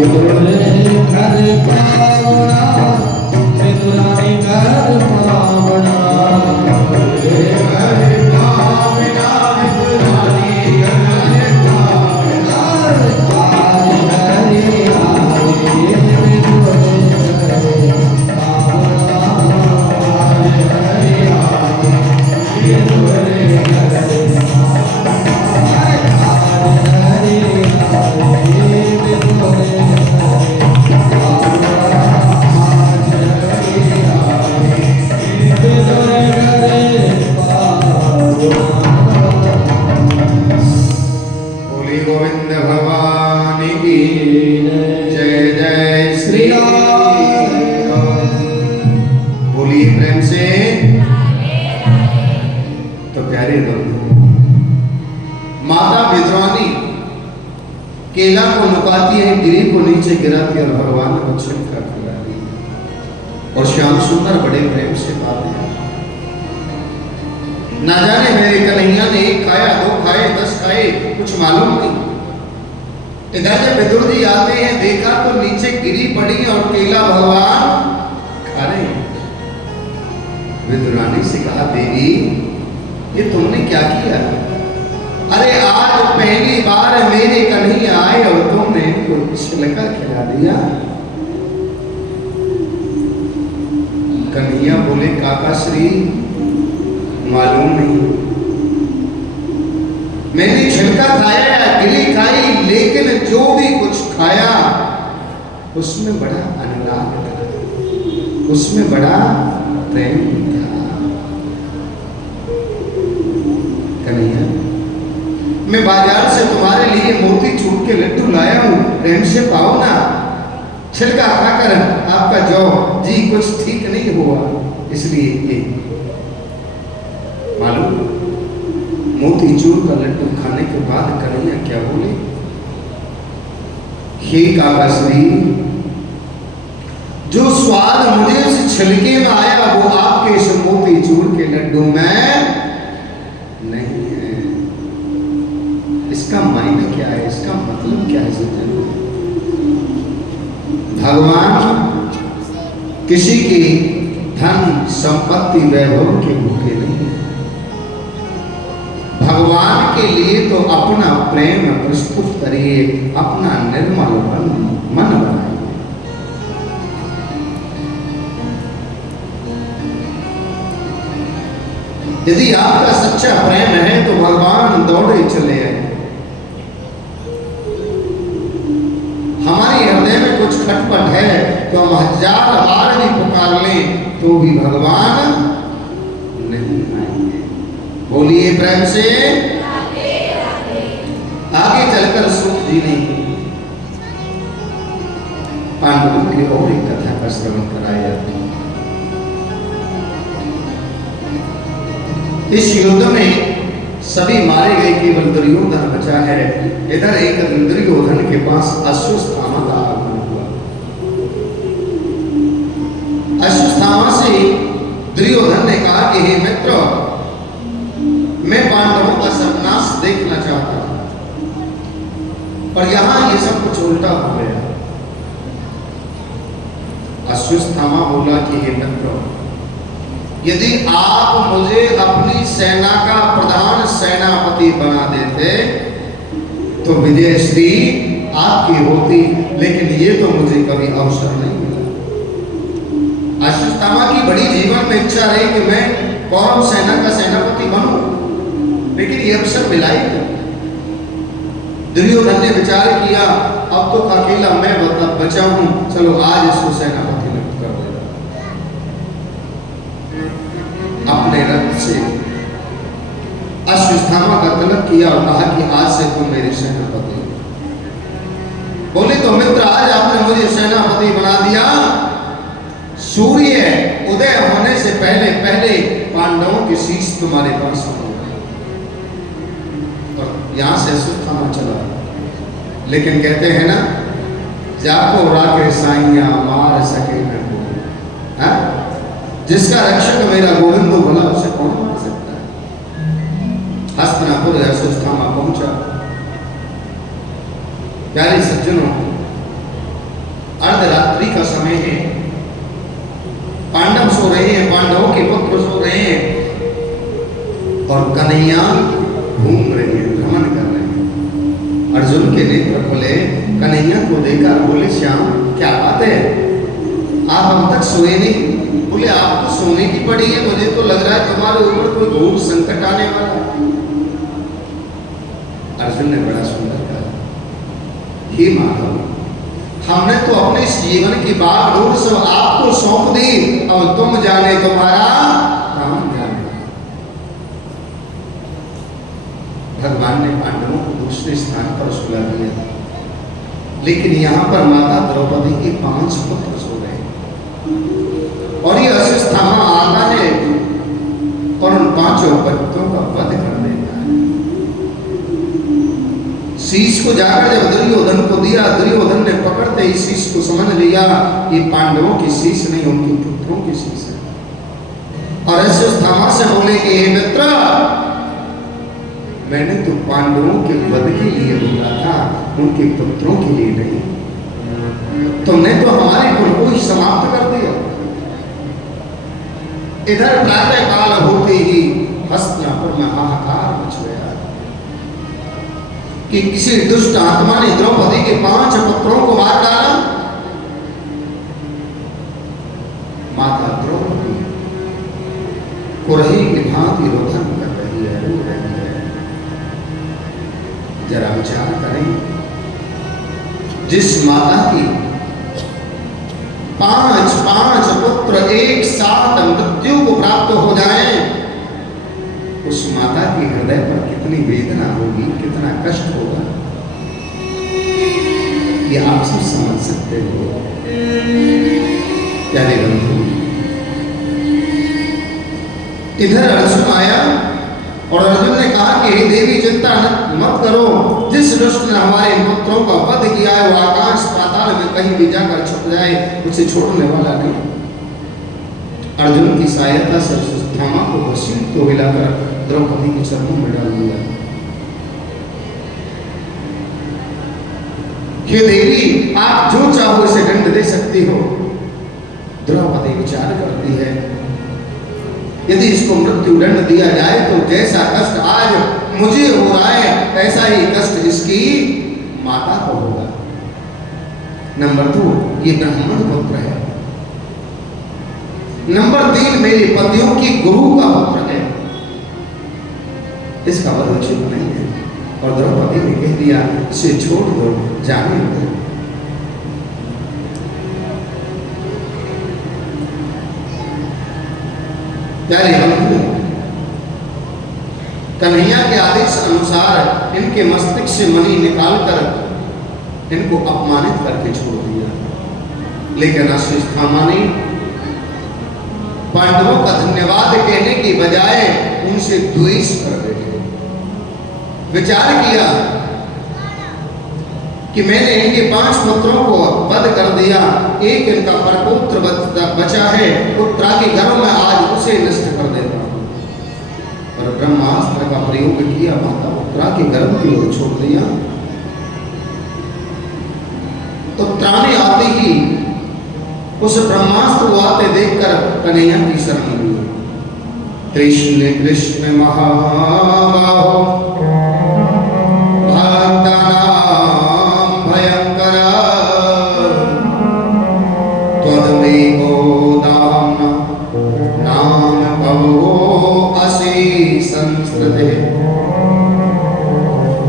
घर पावना विदुरानी घर पावना घर पावना विदुरानी घर पावना आज हरे आए विदुरानी घर पावना आज हरे आए विदुरानी घर बोली गोविंद भगवान की जय जय श्री राम। बोलिए प्रेम से। तो प्यारे बंधु, माता विद्वानी केला को लुकाती है, गिरी को नीचे गिराती है और भगवान को छिपकर खिलाती है और श्याम सुंदर बड़े प्रेम से पाते हैं। ना जाने मेरे कन्हैया ने एक खाया, दो खाए, 10 खाए, कुछ मालूम नहीं। इधर जब विदुर जी आते हैं, देखा तो नीचे गिरी पड़ी और केला भगवान खा रहे हैं। विदुरानी से कहा, देवी ये तुमने क्या किया? अरे आज पहली बार मेरे कन्हैया आए और तुमने इनको छिलका खिला दिया। कन्हैया बोले, काका श्री मालूम नहीं, मैंने छिलका खाया या गिरी खाई, लेकिन जो भी कुछ खाया उसमें बड़ा अनुराग था, उसमें बड़ा प्रेम था। कन्हैया, मैं बाजार से तुम्हारे लिए मोतीचूर के लड्डू लाया हूं, प्रेम से पाओ ना। छिलका खाकर आपका जो जी कुछ ठीक नहीं हुआ, इसलिए ये मालूम। मोतीचूर का लड्डू खाने के बाद कन्हैया क्या बोले, हे काका श्री, जो स्वाद मुझे उस छिलके में आया वो आपके इस मोतीचूर के लड्डू में नहीं है। इसका मायने क्या है, इसका मतलब क्या है सज्जन? भगवान किसी की धन संपत्ति वैभव के भूखे नहीं है। भगवान के लिए तो अपना प्रेम प्रस्तुत करिए, अपना निर्मल मन बनाइए। यदि आपका सच्चा प्रेम है तो भगवान दौड़े चले आए। हमारे हृदय में कुछ खटपट है तो हम 1000 बार भी पुकार लें तो भी भगवान नहीं आएंगे। बोलिए प्रेम से। आगे चलकर सुख जी ने पांडवों की और एक कथा का श्रवण कराया। इस युद्ध में सभी मारे गए, केवल दुर्योधन बचा है। इधर एक दुर्योधन के पास अश्वत्थामा का आगमन हुआ। अश्वत्थामा से दुर्योधन ने कहा कि हे मित्र, मैं पांडवों का सर्वनाश देखना चाहता हूं, और यहां ये सब कुछ उल्टा हो गया। अश्वत्थामा बोला कि हे मित्र, यदि आप मुझे अपनी सेना का प्रधान सेनापति बना देते तो विजयश्री आपकी होती, लेकिन ये तो मुझे कभी अवसर नहीं मिला। अश्वत्थामा की बड़ी जीवन में इच्छा रही कि मैं कौरव सेना का सेनापति बनूं, लेकिन ये अवसर मिला ही नहीं। दुर्योधन ने विचार किया, अब तो अकेला मैं बचा हूं, चलो आज इसको सेनापति नियुक्त कर देगा। अपने रथ से अश्वत्थामा का तिलक किया और कहा कि आज से तुम मेरे सेनापति हो। बोले, तो मित्र आज आपने मुझे सेनापति बना दिया, सूर्य उदय होने से पहले पहले पांडवों की शीश तुम्हारे पास होगी। और यहां से अश्वत्थामा चला, लेकिन कहते हैं ना, जाको राके साइया मार सके न कोई। जिसका रक्षक मेरा गोविंद भला, उसे कौन मार सकता है। हस्तिनापुर अश्वत्थामा पहुंचा। प्यारे सज्जनों, में है, पांडव सो रहे हैं, पांडवों के पुत्र सो रहे हैं और कन्हैया घूम रहे हैं, भ्रमण कर रहे हैं। अर्जुन के नेत्र खुले, कन्हैया को देखा, बोले श्याम क्या बात है, आप अब तक सोए नहीं? बोले आपको सोने की पड़ी है, मुझे तो लग रहा है तुम्हारे ऊपर कोई घोर संकट आने वाला। अर्जुन ने बड़ा सुंदर कहा, हे माधव, हमने तो अपने इस जीवन की बागडोर सब आपको सौंप दी, अब तुम जाने तुम्हारा काम जाने। भगवान ने पांडवों को दूसरे स्थान पर सुला दिया, लेकिन यहाँ पर माता द्रौपदी के 5 पुत्र सो रहे और ये अश्वत्थामा आता है और उन 5 बच्चों का वध कर देता है। शीश को जाकर जब दुर्योधन को दिया, दुर्योधन ने पकड़ते ही शीश को समझ लिया कि पांडवों की शीश नहीं, उनके पुत्रों की शीश है। और अश्वत्थामा से बोले कि हे मित्र, मैंने तो पांडवों के वध के लिए बोला था, उनके पुत्रों के लिए नहीं। तुमने तो हमारे कुल को ही समाप्त कर दिया। इधर प्रातः काल होते ही हस्तिनापुर में हाहाकार मच गया कि किसी दुष्ट आत्मा ने द्रौपदी के 5 पुत्रों को मार डाला। माता द्रौपदी कुरही की भांति रोदन कर रही है, रो रही है। जरा विचार करें, जिस माता की 5 पुत्र एक साथ मृत्यु को प्राप्त हो जाए, उस माता के हृदय पर कितनी वेदना होगी, कितना कष्ट होगा, ये आप सब समझ सकते हो। प्यारे बंधु, इधर अर्जुन आया और अर्जुन ने कहा कि हे देवी, चिंता मत करो, जिस दुष्ट ने हमारे पुत्रों का वध किया है वो आकाश पाताल में कहीं भी जाकर छुप जाए, उसे छोड़ने वाला नहीं। अर्जुन की सहायता से अश्वत्थामा को घसीट तो हिलाकर द्रौपदी के चरणों में डाल दिया। हे देवी, आप जो चाहो इसे दंड दे सकती हो। द्रौपदी विचार करती है, यदि इसको मृत्यु दंड दिया जाए तो जैसा कष्ट आज मुझे हो रहा है, ऐसा ही कष्ट इसकी माता को होगा। नंबर 2, ये ब्राह्मण पुत्र है। नंबर 3, मेरे पतियों की गुरु का पुत्र है, इसका वध उचित नहीं है। और द्रौपदी ने कह दिया, इसे छोड़ दो, जाने दो। प्यारे बंधु, कन्हैया के आदेश अनुसार इनके मस्तिष्क से मणि निकालकर इनको अपमानित करके छोड़ दिया। लेकिन अश्वत्थामा ने पांडवों का धन्यवाद कहने की बजाय उनसे द्वेष कर रहे। विचार किया कि मैंने इनके 5 पुत्रों को वध कर दिया, एक इनका परपुत्र बचा है, उत्तरा के घरों में आज उसे नष्ट कर देता हूं। और ब्रह्मास्त्र का प्रयोग किया, माता उत्तरा के गर्भ की ओर छोड़ दिया। उत्तरा ने आते ही उस ब्रह्मास्त्र को आते देखकर कन्हैया की शरण ली। कृष्ण कृष्ण महाबाहो भक्तानां भयंकर त्वदमेको दाम्ना नाम भवो असि संस्कृते।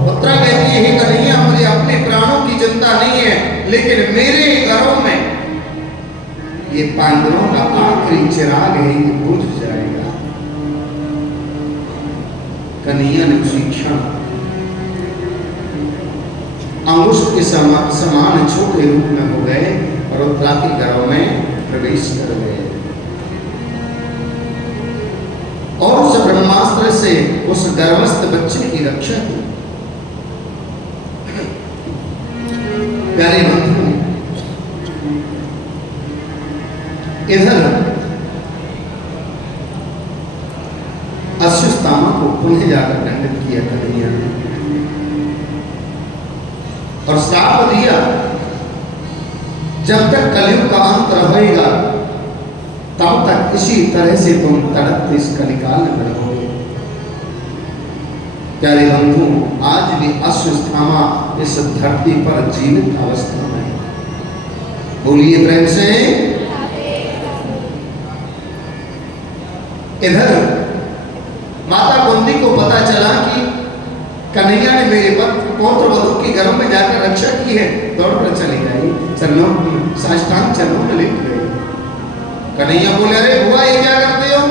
उत्तरा कहती है, हे कन्हैया, मुझे अपने प्राणों की चिंता नहीं है, लेकिन मेरे घरों में ये पांडवों का आखिरी चिराग है, ये बुझ जाएगा। कन्हैया ने उसी क्षण अंगुष्ठ के समान छोटे रूप में हो गए और उत्तरा के घरों में प्रवेश कर गए और उस ब्रह्मास्त्र से उस गर्भस्थ बच्चे की रक्षा की। प्यारे बंधु, इधर अश्वत्थामा को पुनः जाकर दंडित किया कन्हैया ने और श्राप दिया जब तक कलयुग का अंत रहेगा तब तक इसी तरह से तुम तड़पते इस कलिकाल में रहोगे। प्यारे बंधु, आज भी अश्वत्थामा इस धरती पर जीवित अवस्था में, बोलिए प्रेम से। इधर माता कुंती को पता चला कि कन्हैया ने मेरे पौत्र वधु के घर में जाकर रक्षा की है, दौड़कर चली गई, चरणों साष्टांग चरणों में लेट गई। कन्हैया बोले, अरे बुआ ये क्या करते हो?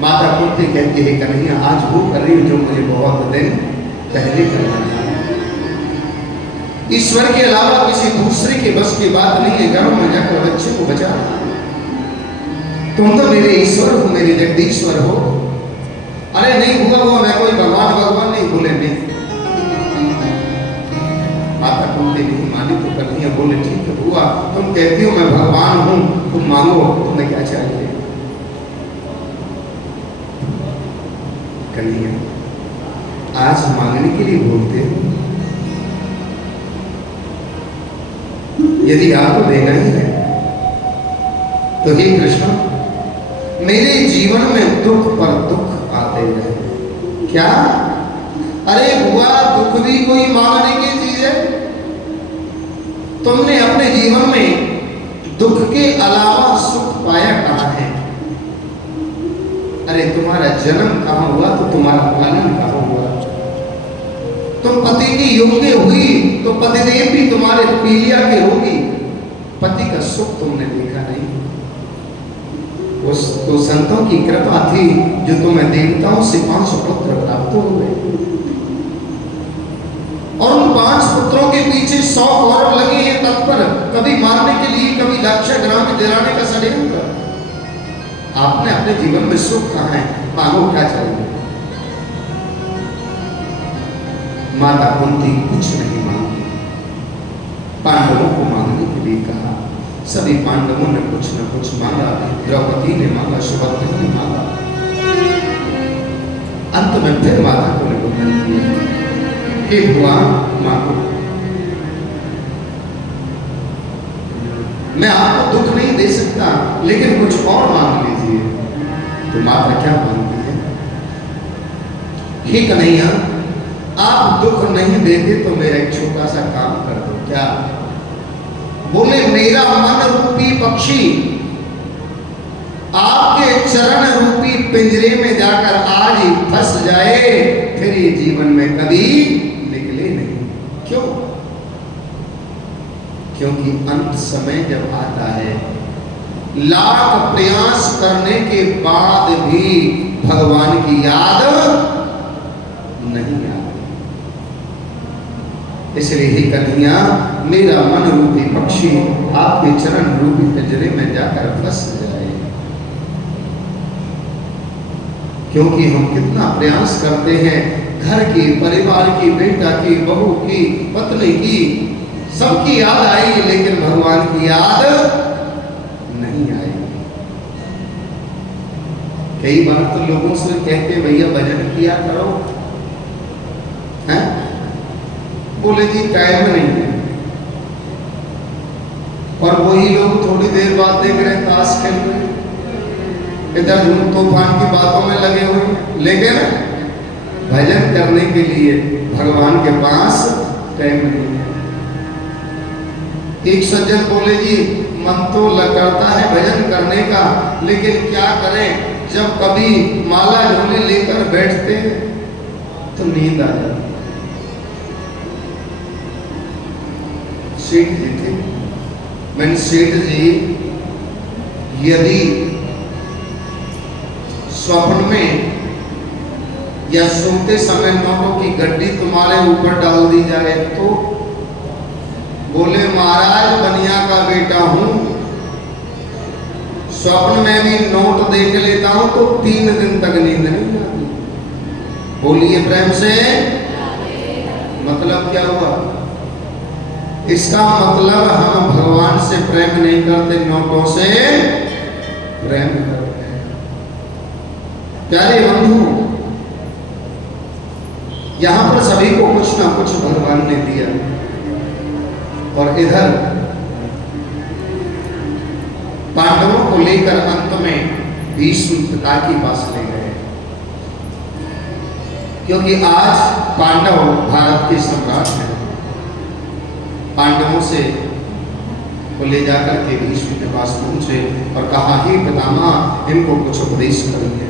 माता कुंती कहती है, कन्हैया आज वो कर रही हूं जो मुझे बहुत दिन पहले करना था। ईश्वर के अलावा किसी दूसरे के बस की बात नहीं है गर्भ में जाकर बच्चे को बचाना। तुम तो मेरे ईश्वर हो, मेरे जगदीश्वर हो। अरे नहीं हुआ हुआ, मैं कोई भगवान नहीं। बोले नहीं। माता कुंती नहीं मानी तो कन्हैया बोले, ठीक है हुआ, तुम कहती हो मैं भगवान हूं, तुम मांगो, तुम्हें क्या चाहिए? कन्हैया आज मांगने के लिए बोलते हो, यदि आपको देना ही है तो हे कृष्ण, मेरे जीवन में दुख पर दुख आते रहे। क्या? अरे बुआ, दुख भी कोई मांगने की चीज है? तुमने अपने जीवन में दुख के अलावा सुख पाया कहां है? अरे तुम्हारा जन्म कहां हुआ तो तुम्हारा पालन कहां हुआ? तुम पति की योग्य हुई तो पतिदेव भी तुम्हारे पीलिया के होगी। पति का सुख तुमने देखा नहीं। उस तो संतों की कृपा थी जो तुम्हें देवताओं से 5 पुत्र प्राप्त हुए, और उन 5 पुत्रों के पीछे 100 कौरव लगे हैं तत्पर, कभी मारने के लिए, कभी लक्ष्य ग्राम में दिलाने का षड्यंत्र। आपने अपने जीवन में सुख कहां है? मांगो, क्या चाहिए? माता कुंती कुछ नहीं मांगी, पांडवों को मांगने के लिए कहा। सभी पांडवों ने कुछ न कुछ मांगा। द्रौपदी ने मांगा, सुभद्रा ने मांगा। अंत में फिर माता को निवेदन किया, हे बुआ मांगो, मैं आपको दुख नहीं दे सकता, लेकिन कुछ और मांग लीजिए। तो माता क्या मांगती है? हे कन्हैया, आप दुख नहीं देते तो मेरा एक छोटा सा काम कर दो। क्या? बोले, मेरा मन रूपी पक्षी आपके चरण रूपी पिंजरे में जाकर आज ही फंस जाए, फिर ये जीवन में कभी निकले नहीं। क्यों? क्योंकि अंत समय जब आता है, लाख प्रयास करने के बाद भी भगवान की याद नहीं आती। इसलिए ही कन्हैया, मेरा मन रूपी पक्षी आपके चरण रूपी पिंजरे में जाकर फंस जाए। क्योंकि हम कितना प्रयास करते हैं, घर की, परिवार की, बेटा की, बहू की, पत्नी की, सबकी याद आएगी, लेकिन भगवान की याद नहीं आएगी। कई बार तो लोगों से कहते, भैया भजन किया करो, हैं? बोले जी टाइम नहीं है। और वही लोग थोड़ी देर बाद देख रहे ताश खेल रहे, इधर धूम तूफान की बातों में लगे हुए, लेकिन भजन करने के लिए भगवान के पास टाइम नहीं है। एक सज्जन बोले, जी मन तो करता है भजन करने का, लेकिन क्या करें, जब कभी माला झोले लेकर बैठते तो नींद आ जाती। सेठ जी थे, मैंने, सेठ जी यदि स्वप्न में या सोते समय नोटों की गड्डी तुम्हारे ऊपर डाल दी जाए तो? बोले, महाराज बनिया का बेटा हूं, स्वप्न में भी नोट देख लेता हूं तो 3 दिन तक नींद नहीं आती। बोलिए प्रेम से। मतलब क्या हुआ? इसका मतलब हम भगवान से प्रेम नहीं करते, नोटों से प्रेम करते हैं। प्यारे बंधु, यहां पर सभी को कुछ ना कुछ भगवान ने दिया। और इधर पांडवों को लेकर अंत में भीष्म पिता के पास ले गए, क्योंकि आज पांडव भारत के सम्राट हैं। पांडवों से को ले जाकर के भीष्म के पास पहुंचे और कहा, ही पितामह, इनको कुछ उपदेश करेंगे।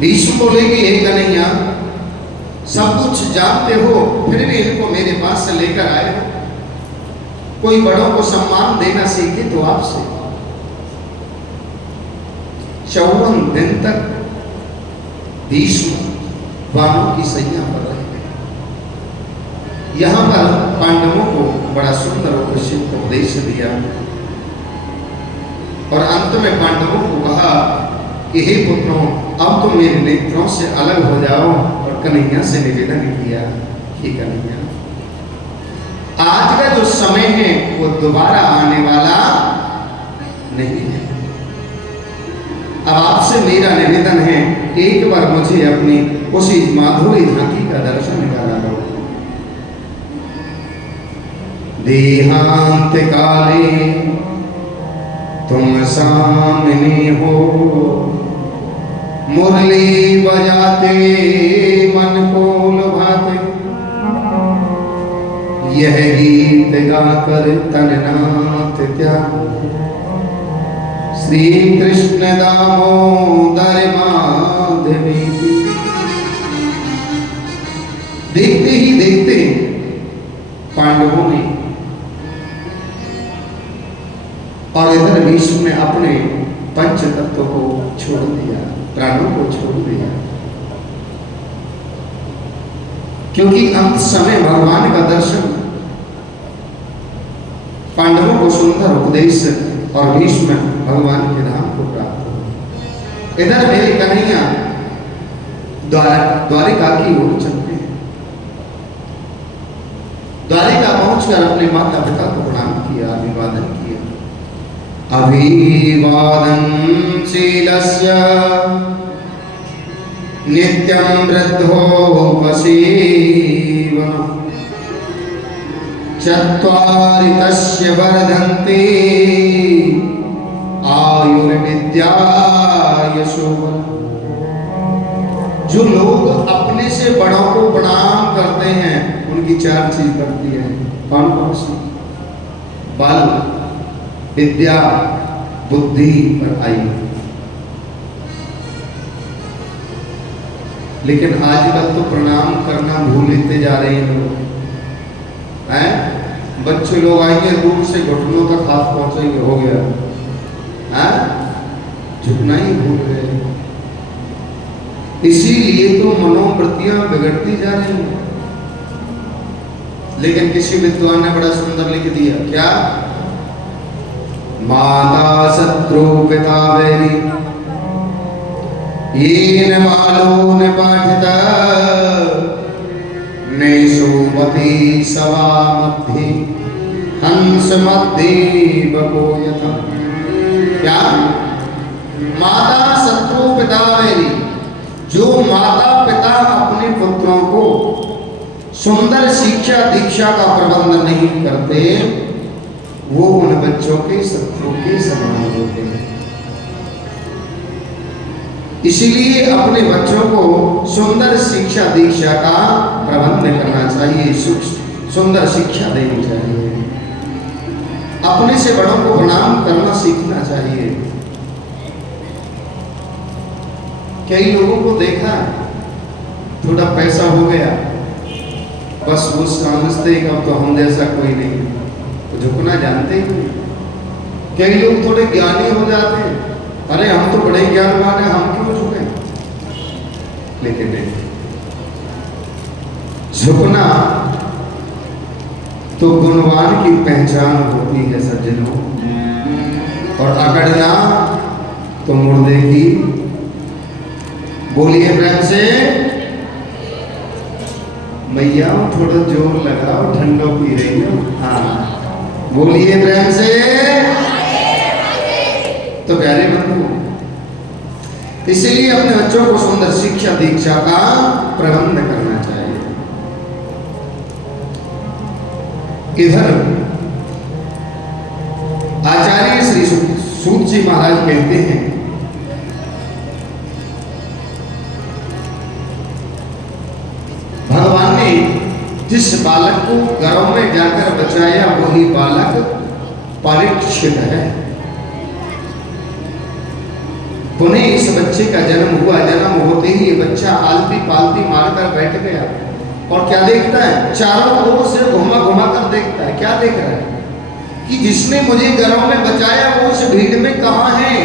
भीष्म बोले कि हे कन्हैया, सब कुछ जानते हो, फिर भी इनको मेरे पास से लेकर आए हो। कोई बड़ों को सम्मान देना सीखे तो आपसे। 54 दिन तक भीष्म वानों की सैया पर रहे। यहां पर पांडवों को बड़ा सुंदर उपदेश दिया और अंत में पांडवों को कहा कि हे पुत्रों, अब तुम मेरे नेत्रों से अलग हो जाओ। और कन्हैया से निवेदन किया कि कन्हैया, आज का जो समय है वो दोबारा आने वाला नहीं है। अब आपसे मेरा निवेदन है, एक बार मुझे अपनी उसी माधुरी झांकी का दर्शन करा दो। देहांत काले तुम सामने हो, मुरली बजाते मन को लुभाते, यह गीत गाकर तननाथ त्याग, श्री कृष्ण दामोदर माधवी। देखते ही देखते पांडवों ने और इधर भीष्म ने अपने पंच तत्व को छोड़ दिया, प्राणों को छोड़ दिया, क्योंकि अंत समय भगवान का दर्शन, पांडवों को सुंदर उपदेश और भीष्म भगवान के धाम को प्राप्त हो। इधर मेरे कन्हैया द्वारिका की ओर चलते हैं। द्वारिका पहुंचकर अपने माता पिता को प्रणाम किया, अभिवादन किया। अभिवादन शीलस्य नित्यं वृद्धोपसेवनम्, चत्वारि तस्य वर्धन्ते आयुर्विद्या यशोवनम्। जो लोग अपने से बड़ों को प्रणाम करते हैं, उनकी 4 चीज बनती है। कौन कौन सी? बल, विद्या, बुद्धि और आयु। लेकिन आजकल तो प्रणाम करना भूलते जा रहे हैं लोग, हैं? बच्चे लोग आएंगे, दूर से घुटनों तक हाथ पहुंचेंगे, हो गया, हैं? झुकना ही भूल गए। इसीलिए तो मनोवृत्तियां बिगड़ती जा रही हैं। लेकिन किसी विद्वान ने बड़ा सुंदर लिख दिया, क्या? माता शत्रु पिता वैरी, ये न मालो न पाठिता, नैषोमती सवा मध्य हंस मध्य बको यथा। क्या? माता शत्रु पिता वैरी। जो माता पिता अपने पुत्रों को सुंदर शिक्षा दीक्षा का प्रबंध नहीं करते, वो उन बच्चों के शत्रु के समान होते हैं। इसीलिए अपने बच्चों को सुंदर शिक्षा दीक्षा का प्रबंध करना चाहिए, सुंदर शिक्षा देनी चाहिए, अपने से बड़ों को प्रणाम करना सीखना चाहिए। कई लोगों को देखा, थोड़ा पैसा हो गया, बस वो समझते कि अब तो हम जैसा कोई नहीं, तो झुकना जानते ही नहीं। कई लोग थोड़े ज्ञानी हो जाते हैं, अरे हम तो बड़े ज्ञानवान हैं, हम क्यों झुके? लेकिन नहीं, झुकना तो गुणवान की पहचान होती है सज्जनों, और अकड़ना तो मुर्दे की। बोलिए प्रेम से, मैया थोड़ा जोर लगाओ, ठंडो पी रही हो। हाँ, बोलिए प्रेम से। तो प्यारे बंधु, इसीलिए अपने बच्चों को सुंदर शिक्षा दीक्षा का प्रबंध करना चाहिए। इधर आचार्य श्री सूत जी महाराज कहते हैं, भगवान ने जिस बालक को गर्भ में जाकर बचाया वही बालक परीक्षित है। पुनः इस बच्चे का जन्म हुआ, जन्म होते ही ये बच्चा आलती पालती मारकर बैठ गया और क्या देखता है, चारों ओर से घुमा घुमा कर देखता है। क्या देख रहा है कि जिसने मुझे गर्भ में बचाया वो उस भीड़ में कहां है।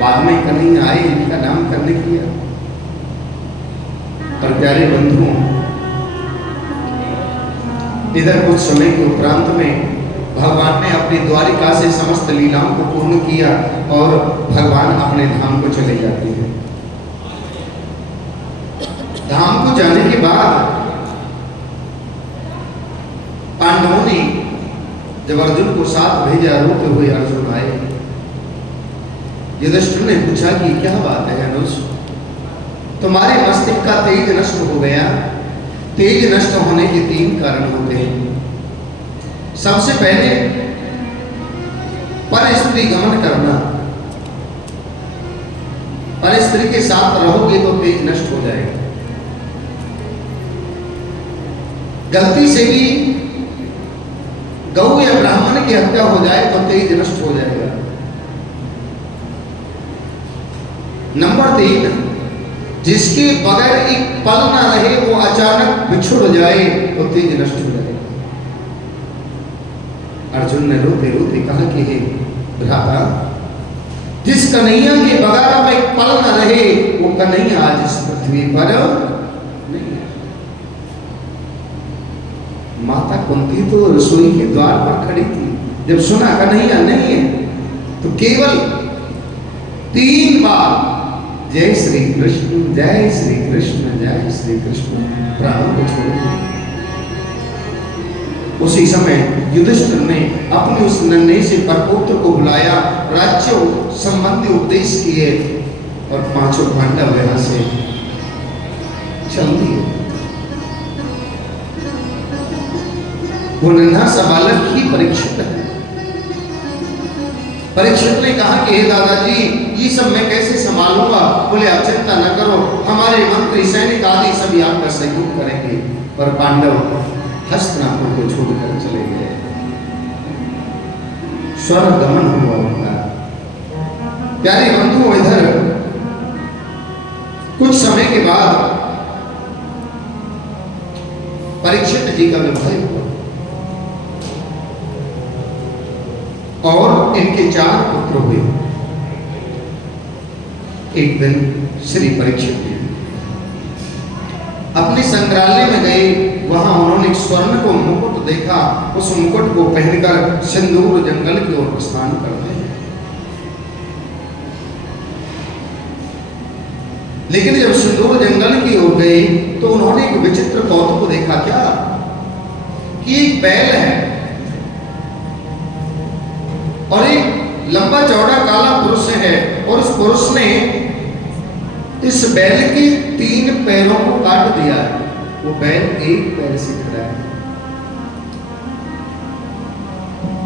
बाद में कन्हैया आए इनका नाम करने के लिए। और प्यारे बंधुओं, इधर कुछ समय के उपरांत में भगवान ने अपनी द्वारिका से समस्त लीलाओं को पूर्ण किया और भगवान अपने धाम को चले जाते हैं। धाम को जाने के बाद पांडवों ने जब अर्जुन को साथ भेजा, रोते हुए अर्जुन आए। युधिष्ठिर ने पूछा कि क्या बात है अनुज, तुम्हारे मस्तिष्क का तेज नष्ट हो गया। तेज नष्ट होने के 3 कारण होते हैं। सबसे पहले पर स्त्री गमन करना। पर स्त्री के साथ रहोगे तो तेज नष्ट हो जाएगा। गलती से भी गौ या ब्राह्मण की हत्या हो जाए तो तेज नष्ट हो जाएगा। नंबर 3, जिसके बगैर एक पल ना रहे वो अचानक बिछुड़ जाए तो तेज नष्ट हो जाएगा। अर्जुन ने रोते रोते कहा कि हे भ्राता, जिस कन्हैया के बगैर अब एक पल ना रहे वो कन्हैया आज इस पृथ्वी पर नहीं है। माता कुंती तो रसोई के द्वार पर खड़ी थी। जब सुना कन्हैया नहीं है तो केवल 3 बार जय श्री कृष्ण, जय श्री कृष्ण, जय श्री कृष्ण प्राणों को छोड़ दिया। उसी समय युधिष्ठिर ने अपने उस नन्हे से परपुत्र को बुलाया, राज्यों संबंधी उपदेश किए और 5 पांडव यहां से चल दिए। वो नन्हा सा बालक ही परीक्षित है। परीक्षित ने कहा कि हे दादाजी, ये सब मैं कैसे संभालूंगा। बोले आप चिंता न करो, हमारे मंत्री सैनिक आदि सभी आपका सहयोग करेंगे। पर पांडव हस्तिनापुर को छोड़कर चले गए। स्वर्ग गमन हुआ उनका। प्यारे बंधुओं, इधर कुछ समय के बाद परीक्षित जी का विवाह हुआ और इनके 4 पुत्र हुए। एक दिन श्री परीक्षित जी अपने संग्रहालय में गए। वहां उन्होंने एक स्वर्ण को मुकुट देखा। उस मुकुट को पहनकर सिंदूर जंगल की ओर प्रस्थान करते हैं। लेकिन जब सिंदूर जंगल की ओर गए तो उन्होंने एक विचित्र कौतुक देखा। क्या कि एक बैल है और एक लंबा चौड़ा काला पुरुष है और उस पुरुष ने इस बैल के 3 पैरों को काट दिया है। वो बैल एक पैर से खड़ा है।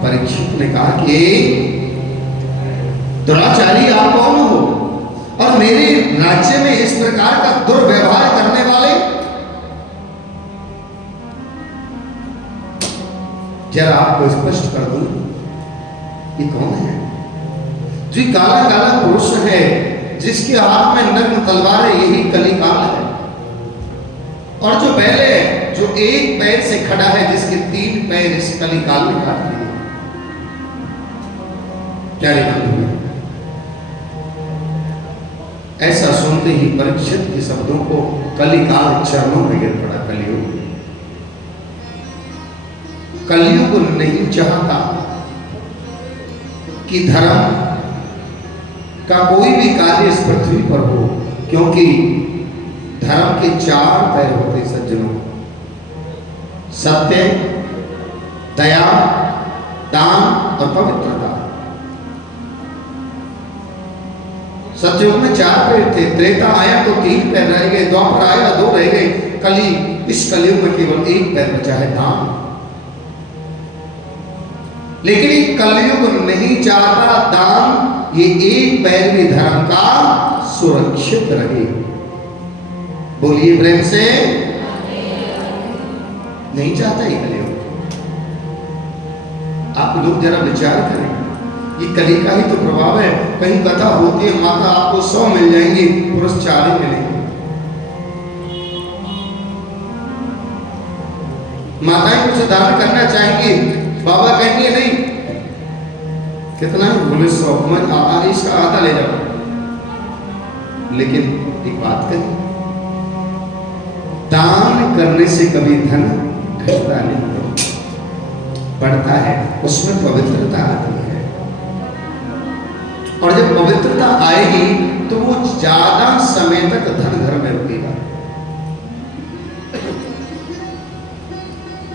परीक्षित ने कहा कि दुराचारी आप कौन हो और मेरे राज्य में इस प्रकार का दुर्व्यवहार करने वाले। जरा आपको स्पष्ट कर दूं, ये कौन है? जो काला काला पुरुष है जिसके हाथ में नग्न तलवार है, यही कलिकाल है। और जो बैल है जो एक पैर से खड़ा है, जिसके 3 पैर इस कलिकाल में काट दिए। क्या बंधु, ऐसा सुनते ही परीक्षित के शब्दों को कलिकाल चरणों में गिर पड़ा। कलयुग नहीं चाहता कि धर्म का कोई भी कार्य इस पृथ्वी पर हो, क्योंकि धर्म के 4 पैर होते सज्जनों: सत्य, दया, दान और पवित्रता। सतयुग में 4 पैर थे, त्रेता आया तो 3 पैर रह गए, द्वापर आया 2 रह गए, कली इस कलयुग में केवल एक पैर बचा है, दान। लेकिन ये कलयुग नहीं चाहता दान, ये एक पैर भी धर्म का सुरक्षित रहे। बोलिए प्रेम से, नहीं चाहता ये कलयुग। आप लोग जरा विचार करें, ये कली का ही तो प्रभाव है। कहीं कथा होती है, माता आपको 100 मिल जाएंगी, पुरुष 4 ही मिलेंगे। माताएं कुछ दान करना चाहेंगी, बाबा कहेंगे नहीं, कितना है बोले 100, मैं इसका आधा ले जाओ। लेकिन एक बात कही, दान करने से कभी धन घटता नहीं, बढ़ता है। उसमें पवित्रता आती है, और जब पवित्रता आएगी तो वो ज्यादा समय तक धन घर में रुकेगा।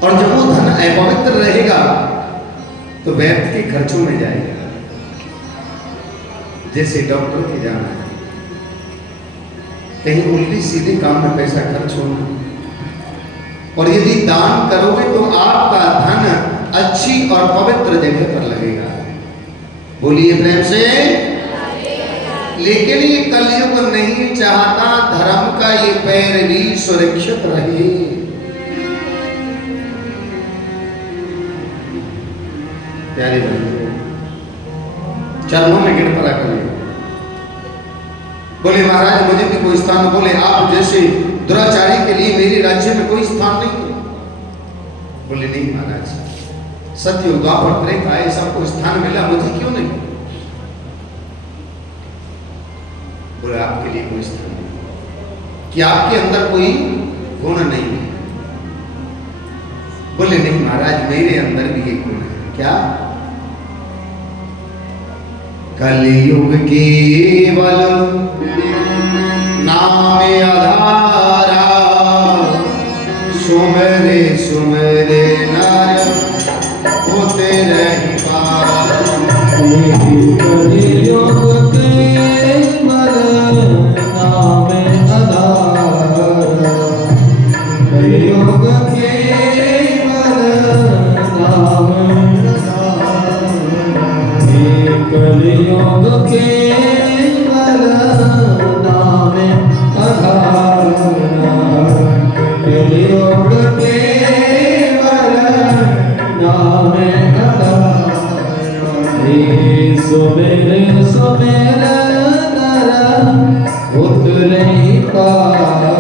और जब वो धन अपवित्र रहेगा तो व्यर्थ के खर्चों में जाएगा। जैसे डॉक्टर के जाना है, कहीं उल्टी सीधे काम में पैसा खर्च होना। और यदि दान करोगे तो आपका धन अच्छी और पवित्र जगह पर लगेगा। बोलिए प्रेम से। लेकिन ये कलयुग नहीं चाहता धर्म का ये पैर भी सुरक्षित रहे। प्यारे बंधुओं, चरणों में गिर पड़ा करिए। बोले महाराज मुझे भी कोई स्थान, बोले आप जैसे दुराचारी के लिए मेरे राज्य में कोई स्थान नहीं। बोले नहीं महाराज, सतयुग द्वापर त्रेता आए, सबको स्थान मिला, मुझे क्यों नहीं? बोले आपके लिए कोई स्थान नहीं, कि आपके अंदर कोई गुण नहीं है। बोले नहीं महाराज, मेरे अंदर भी एक गुण है। क्या? कलयुग केवल नाम आधारा, सुमरे सुमरे नर होते रही पार। कलयुग केवल नाम आधारा, कलयुग केवल नाम कलयुग केवल नाम आधारा, कलयुग केवल नाम आधारा। सुमेर सुमेर नर उतरे पार।